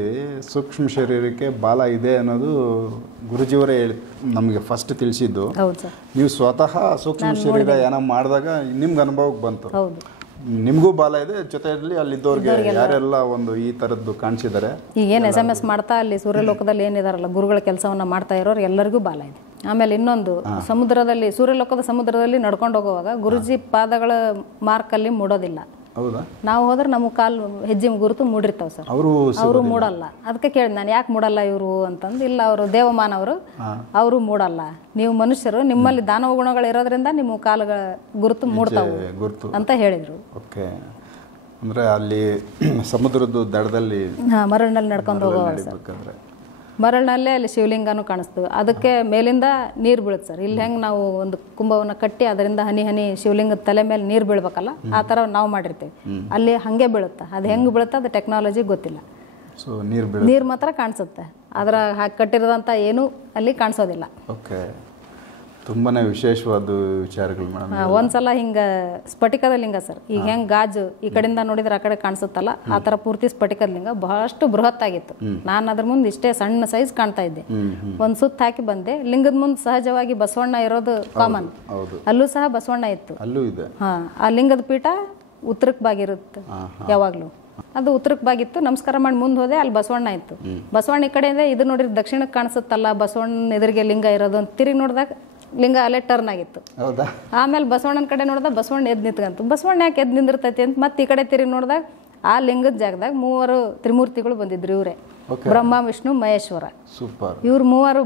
ಸೂಕ್ಷ್ಮ ಶರೀರಕ್ಕೆ ಬಾಲ ಇದೆ ಅನ್ನೋದು ಗುರುಜಿಯವರೇ ಹೇಳಿ ನಮಗೆ ಫಸ್ಟ್ ತಿಳಿಸಿದ್ದು. ಹೌದು ಸರ್. ನೀವು ಸ್ವತಃ ಸೂಕ್ಷ್ಮ ಶರೀರ ಏನೋ ಮಾಡಿದಾಗ ನಿಮ್ಗೆ ಅನುಭವಕ್ಕೆ ಬಂತು. ಹೌದು, ನಿಮಗೂ ಬಾಲ ಇದೆ, ಜೊತೆಯಲ್ಲಿ ಅಲ್ಲಿದ್ದವ್ರಿಗೆ ಯಾರೆಲ್ಲ ಒಂದು ಈ ಥರದ್ದು ಕಾಣಿಸಿದ್ದಾರೆ. ಈಗ ಏನು SMS ಮಾಡ್ತಾ ಅಲ್ಲಿ ಸೂರ್ಯಲೋಕದಲ್ಲಿ ಏನಿದಾರಲ್ಲ ಗುರುಗಳ ಕೆಲಸವನ್ನ ಮಾಡ್ತಾ ಇರೋರು ಎಲ್ಲರಿಗೂ ಬಾಲ ಇದೆ. ಆಮೇಲೆ ಇನ್ನೊಂದು, ಸಮುದ್ರದಲ್ಲಿ, ಸೂರ್ಯಲೋಕದ ಸಮುದ್ರದಲ್ಲಿ ನಡ್ಕೊಂಡು ಹೋಗುವಾಗ ಗುರುಜಿ ಪಾದಗಳ ಮಾರ್ಕಲ್ಲಿ ಮೂಡೋದಿಲ್ಲ. ಹೌದಾ? ನಾವು ಹೋದ್ರೆ ನಮ್ಮ ಕಾಲು ಹೆಜ್ಜೆ ಗುರುತು ಮೂಡಿರ್ತಾವ ಸರ್, ಅವರು ಮೂಡಲ್ಲ. ಅದಕ್ಕೆ ಕೇಳಿದ್ ನಾನು, ಯಾಕೆ ಮೂಡಲ್ಲ ಇವರು ಅಂತಂದು. ಇಲ್ಲ, ಅವರು ದೇವಮಾನವರು, ಅವರು ಮೂಡಲ್ಲ, ನೀವು ಮನುಷ್ಯರು, ನಿಮ್ಮಲ್ಲಿ ದಾನವ ಗುಣಗಳು ಇರೋದ್ರಿಂದ ನಿಮ್ಮ ಕಾಲುಗಳ ಗುರುತು ಮೂಡ್ತಾವು ಅಂತ ಹೇಳಿದ್ರು. ಓಕೆ, ಅಂದ್ರೆ ಅಲ್ಲಿ ಸಮುದ್ರದ ದಡದಲ್ಲಿ ಮರಳಿನಲ್ಲಿ ನಡ್ಕೊಂಡು ಹೋಗುವಾಗ ಮರಳಿನಲ್ಲೇ ಅಲ್ಲಿ ಶಿವಲಿಂಗನೂ ಕಾಣಿಸ್ತು. ಅದಕ್ಕೆ ಮೇಲಿಂದ ನೀರು ಬೀಳುತ್ತೆ ಸರ್. ಇಲ್ಲಿ ಹೆಂಗೆ ನಾವು ಒಂದು ಕುಂಭವನ್ನು ಕಟ್ಟಿ ಅದರಿಂದ ಹನಿ ಹನಿ ಶಿವಲಿಂಗದ ತಲೆ ಮೇಲೆ ನೀರು ಬೀಳ್ಬೇಕಲ್ಲ, ಆ ಥರ ನಾವು ಮಾಡಿರ್ತೀವಿ. ಅಲ್ಲಿ ಹಾಗೆ ಬೀಳುತ್ತೆ. ಅದು ಹೆಂಗೆ ಬೀಳುತ್ತೆ ಅದು ಟೆಕ್ನಾಲಜಿ ಗೊತ್ತಿಲ್ಲ. ಸೊ ನೀರು ಮಾತ್ರ ಕಾಣಿಸುತ್ತೆ. ಅದರ ಕಟ್ಟಿರೋದಂಥ ಏನೂ ಅಲ್ಲಿ ಕಾಣಿಸೋದಿಲ್ಲ. ಓಕೆ, ತುಂಬಾ ವಿಶೇಷವಾದ ವಿಚಾರಗಳು ಮೇಡಮ್. ಒಂದ್ಸಲ ಹಿಂಗೆ ಸ್ಫಟಿಕದ ಲಿಂಗ ಸರ್, ಈಗ ಹೆಂಗೆ ಗಾಜು ಈ ಕಡೆಯಿಂದ ನೋಡಿದ್ರೆ ಆ ಕಡೆ ಕಾಣಿಸುತ್ತಲ್ಲ, ಆ ಥರ ಪೂರ್ತಿ ಸ್ಫಟಿಕದ ಲಿಂಗ ಬಹಳಷ್ಟು ಬೃಹತ್ತಾಗಿತ್ತು. ನಾನು ಅದ್ರ ಮುಂದೆ ಇಷ್ಟೇ ಸಣ್ಣ ಸೈಜ್ ಕಾಣ್ತಾ ಇದ್ದೆ. ಒಂದು ಸುತ್ತ ಹಾಕಿ ಬಂದೆ. ಲಿಂಗದ ಮುಂದೆ ಸಹಜವಾಗಿ ಬಸವಣ್ಣ ಇರೋದು ಕಾಮನ್, ಅಲ್ಲೂ ಸಹ ಬಸವಣ್ಣ ಇತ್ತು. ಅಲ್ಲೂ ಇದೆ. ಹಾಂ, ಆ ಲಿಂಗದ ಪೀಠ ಉತ್ತರಕ್ಕೆ ಬಾಗಿರುತ್ತೆ ಯಾವಾಗಲೂ. ಅದು ಉತ್ತರಕ್ಕೆ ಬಾಗಿತ್ತು. ನಮಸ್ಕಾರ ಮಾಡಿ ಮುಂದೆ ಹೋದೆ, ಅಲ್ಲಿ ಬಸವಣ್ಣ ಇತ್ತು. ಬಸವಣ್ಣ ಈ ಕಡೆಯಿಂದ ಇದು ನೋಡಿದ್ರೆ ದಕ್ಷಿಣಕ್ಕೆ ಕಾಣಿಸುತ್ತಲ್ಲ, ಬಸವಣ್ಣ ಎದುರಿಗೆ ಲಿಂಗ ಇರೋದು ಅಂತ ತಿರುಗಿ ನೋಡಿದಾಗ ಲಿಂಗ ಅಲ್ಲೇ ಟರ್ನ್ ಆಗಿತ್ತು. ಆಮೇಲೆ ಬಸವಣ್ಣನ ಕಡೆ ನೋಡಿದಾಗ ಬಸವಣ್ಣ ಎದ್ದು ನಿಂತ್ಕಂತು. ಬಸವಣ್ಣ ಯಾಕೆ ಎದ್ದು ನಿಂದಿರ್ತೈತಿ ಅಂತ ಮತ್ತೆ ಈ ಕಡೆ ತಿರುಗಿ ನೋಡಿದಾಗ ಆ ಲಿಂಗದ ಜಾಗದಾಗ 3 ತ್ರಿಮೂರ್ತಿಗಳು ಬಂದಿದ್ರು. ಇವರೇ ಬ್ರಹ್ಮ, ವಿಷ್ಣು, ಮಹೇಶ್ವರ. ಇವ್ರು 3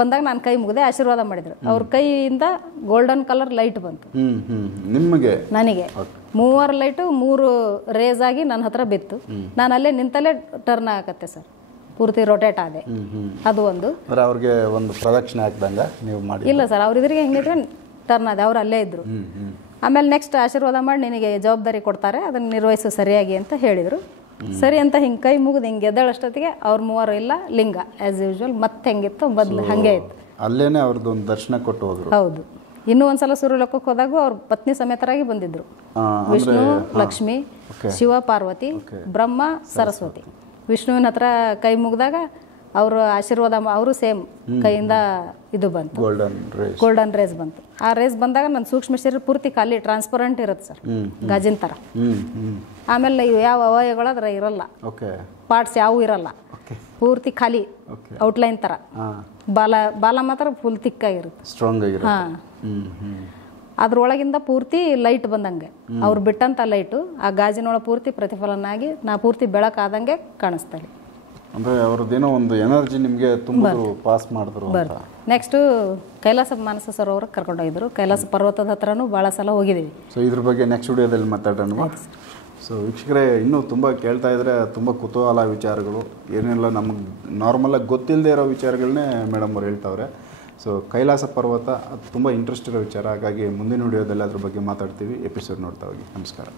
ಬಂದಾಗ ನಾನು ಕೈ ಮುಗಿದೆ ಆಶೀರ್ವಾದ ಮಾಡಿದ್ರು. ಅವ್ರ ಕೈಯಿಂದ ಗೋಲ್ಡನ್ ಕಲರ್ ಲೈಟ್ ಬಂತು ನಿಮಗೆ, ನನಗೆ 3 ಲೈಟು 3 ರೇಸ್ ಆಗಿ ನನ್ನ ಹತ್ರ ಬಿತ್ತು. ನಾನು ಅಲ್ಲೇ ನಿಂತಲ್ಲೇ ಟರ್ನ್ ಆಗತ್ತೆ ಸರ್, ಪೂರ್ತಿ ರೊಟೇಟ್ ಆದೆ. ಅದು ಒಂದು ಅವ್ರಿಗೆ ಒಂದು ಪ್ರದಕ್ಷಿಣೆ ಹಾಕ್ದಂಗ ನೀವು ಮಾಡಿ. ಇಲ್ಲ ಸರ್, ಅವ್ರ ಇದ್ರಿಗೆ ಹೆಂಗಿದ್ರೆ ಟರ್ನ್ ಆದೆ. ಅವ್ರು ಅಲ್ಲೇ ಇದ್ರು. ಆಮೇಲೆ ನೆಕ್ಸ್ಟ್ ಆಶೀರ್ವಾದ ಮಾಡಿ ನಿನಗೆ ಜವಾಬ್ದಾರಿ ಕೊಡ್ತಾರೆ, ಅದನ್ನು ನಿರ್ವಹಿಸು ಸರಿಯಾಗಿ ಅಂತ ಹೇಳಿದರು. ಸರಿ ಅಂತ ಹಿಂಗೆ ಕೈ ಮುಗಿದು ಹಿಂಗೆ ಎದ್ದೇಳಷ್ಟೊತ್ತಿಗೆ ಅವ್ರ 3 ಇಲ್ಲ, ಲಿಂಗ ಆಸ್ ಯೂಶುವಲ್ ಮತ್ತೆ ಹೆಂಗಿತ್ತು ಬದಲು ಹಾಗೆ ಇತ್ತು. ಅಲ್ಲೇನೆ ಅವ್ರದ್ದು ಒಂದು ದರ್ಶನ ಕೊಟ್ಟು ಹೋದ್ರು. ಹೌದು. ಇನ್ನೂ ಒಂದ್ಸಲ ಸೂರ್ಯಲೋಕಕ್ಕೆ ಹೋದಾಗೂ ಅವ್ರ ಪತ್ನಿ ಸಮೇತರಾಗಿ ಬಂದಿದ್ರು. ವಿಷ್ಣು, ಲಕ್ಷ್ಮಿ, ಶಿವ, ಪಾರ್ವತಿ, ಬ್ರಹ್ಮ, ಸರಸ್ವತಿ. ವಿಷ್ಣುವಿನ ಹತ್ರ ಕೈ ಮುಗಿದಾಗ ಅವರು ಆಶೀರ್ವಾದ, ಅವರು ಸೇಮ್ ಕೈಯಿಂದ ಇದು ಬಂತು, ಗೋಲ್ಡನ್ ರೇಸ್ ಬಂತು. ಆ ರೇಸ್ ಬಂದಾಗ ನನ್ನ ಸೂಕ್ಷ್ಮ ಶರೀರ ಪೂರ್ತಿ ಖಾಲಿ ಟ್ರಾನ್ಸ್ಪರೆಂಟ್ ಇರುತ್ತೆ ಸರ್, ಗಾಜಿನ ಥರ. ಆಮೇಲೆ ಇವು ಯಾವ ಅವಯವಗಳು ಅದ್ರ ಇರಲ್ಲ, ಪಾರ್ಟ್ಸ್ ಯಾವೂ ಇರಲ್ಲ, ಪೂರ್ತಿ ಖಾಲಿ ಔಟ್ಲೈನ್ ಥರ. ಬಾಲ ಮಾತ್ರ ಫುಲ್ ತಿಕ್ಕಾಗಿರುತ್ತೆ, ಸ್ಟ್ರಾಂಗ್ ಆಗಿರುತ್ತೆ. ಹಾಂ, ಅದ್ರೊಳಗಿಂದ ಪೂರ್ತಿ ಲೈಟ್ ಬಂದಂಗೆ, ಅವ್ರು ಬಿಟ್ಟಂಥ ಲೈಟು ಆ ಗಾಜಿನೊಳಗೆ ಪೂರ್ತಿ ಪ್ರತಿಫಲನಾಗಿ ನಾ ಪೂರ್ತಿ ಬೆಳಕಾದಂಗೆ ಕಾಣಿಸ್ತಾರೆ. ಅಂದರೆ ಅವ್ರದ್ದೇನೋ ಒಂದು ಎನರ್ಜಿ ನಿಮಗೆ ತುಂಬ ಪಾಸ್ ಮಾಡಿದ್ರು. ನೆಕ್ಸ್ಟು ಕೈಲಾಸ ಮಾನಸ ಸರೋವರಕ್ಕೆ ಕರ್ಕೊಂಡೋಗಿದ್ರು. ಕೈಲಾಸ ಪರ್ವತದ ಹತ್ರನೂ ಭಾಳ ಸಲ ಹೋಗಿದ್ದೀವಿ. ಸೊ ಇದ್ರ ಬಗ್ಗೆ ನೆಕ್ಸ್ಟ್ ವಿಡಿಯೋದಲ್ಲಿ ಮಾತಾಡೋಣ. ಸೊ ವೀಕ್ಷಕರೇ, ಇನ್ನೂ ತುಂಬ ಕೇಳ್ತಾ ಇದ್ದರೆ ತುಂಬ ಕುತೂಹಲ ವಿಚಾರಗಳು, ಏನೆಲ್ಲ ನಮಗೆ ನಾರ್ಮಲಾಗಿ ಗೊತ್ತಿಲ್ಲದೆ ಇರೋ ವಿಚಾರಗಳನ್ನೇ ಮೇಡಮ್ ಅವ್ರು ಹೇಳ್ತಾವ್ರೆ. ಸೊ ಕೈಲಾಸ ಪರ್ವತ ಅದು ತುಂಬ ಇಂಟ್ರೆಸ್ಟ್ ಇರೋ ವಿಚಾರ. ಹಾಗಾಗಿ ಮುಂದಿನ ವಿಡಿಯೋದಲ್ಲಿ ಅದ್ರ ಬಗ್ಗೆ ಮಾತಾಡ್ತೀವಿ. ಎಪಿಸೋಡ್ ನೋಡ್ತಾ ಹೋಗಿ. ನಮಸ್ಕಾರ.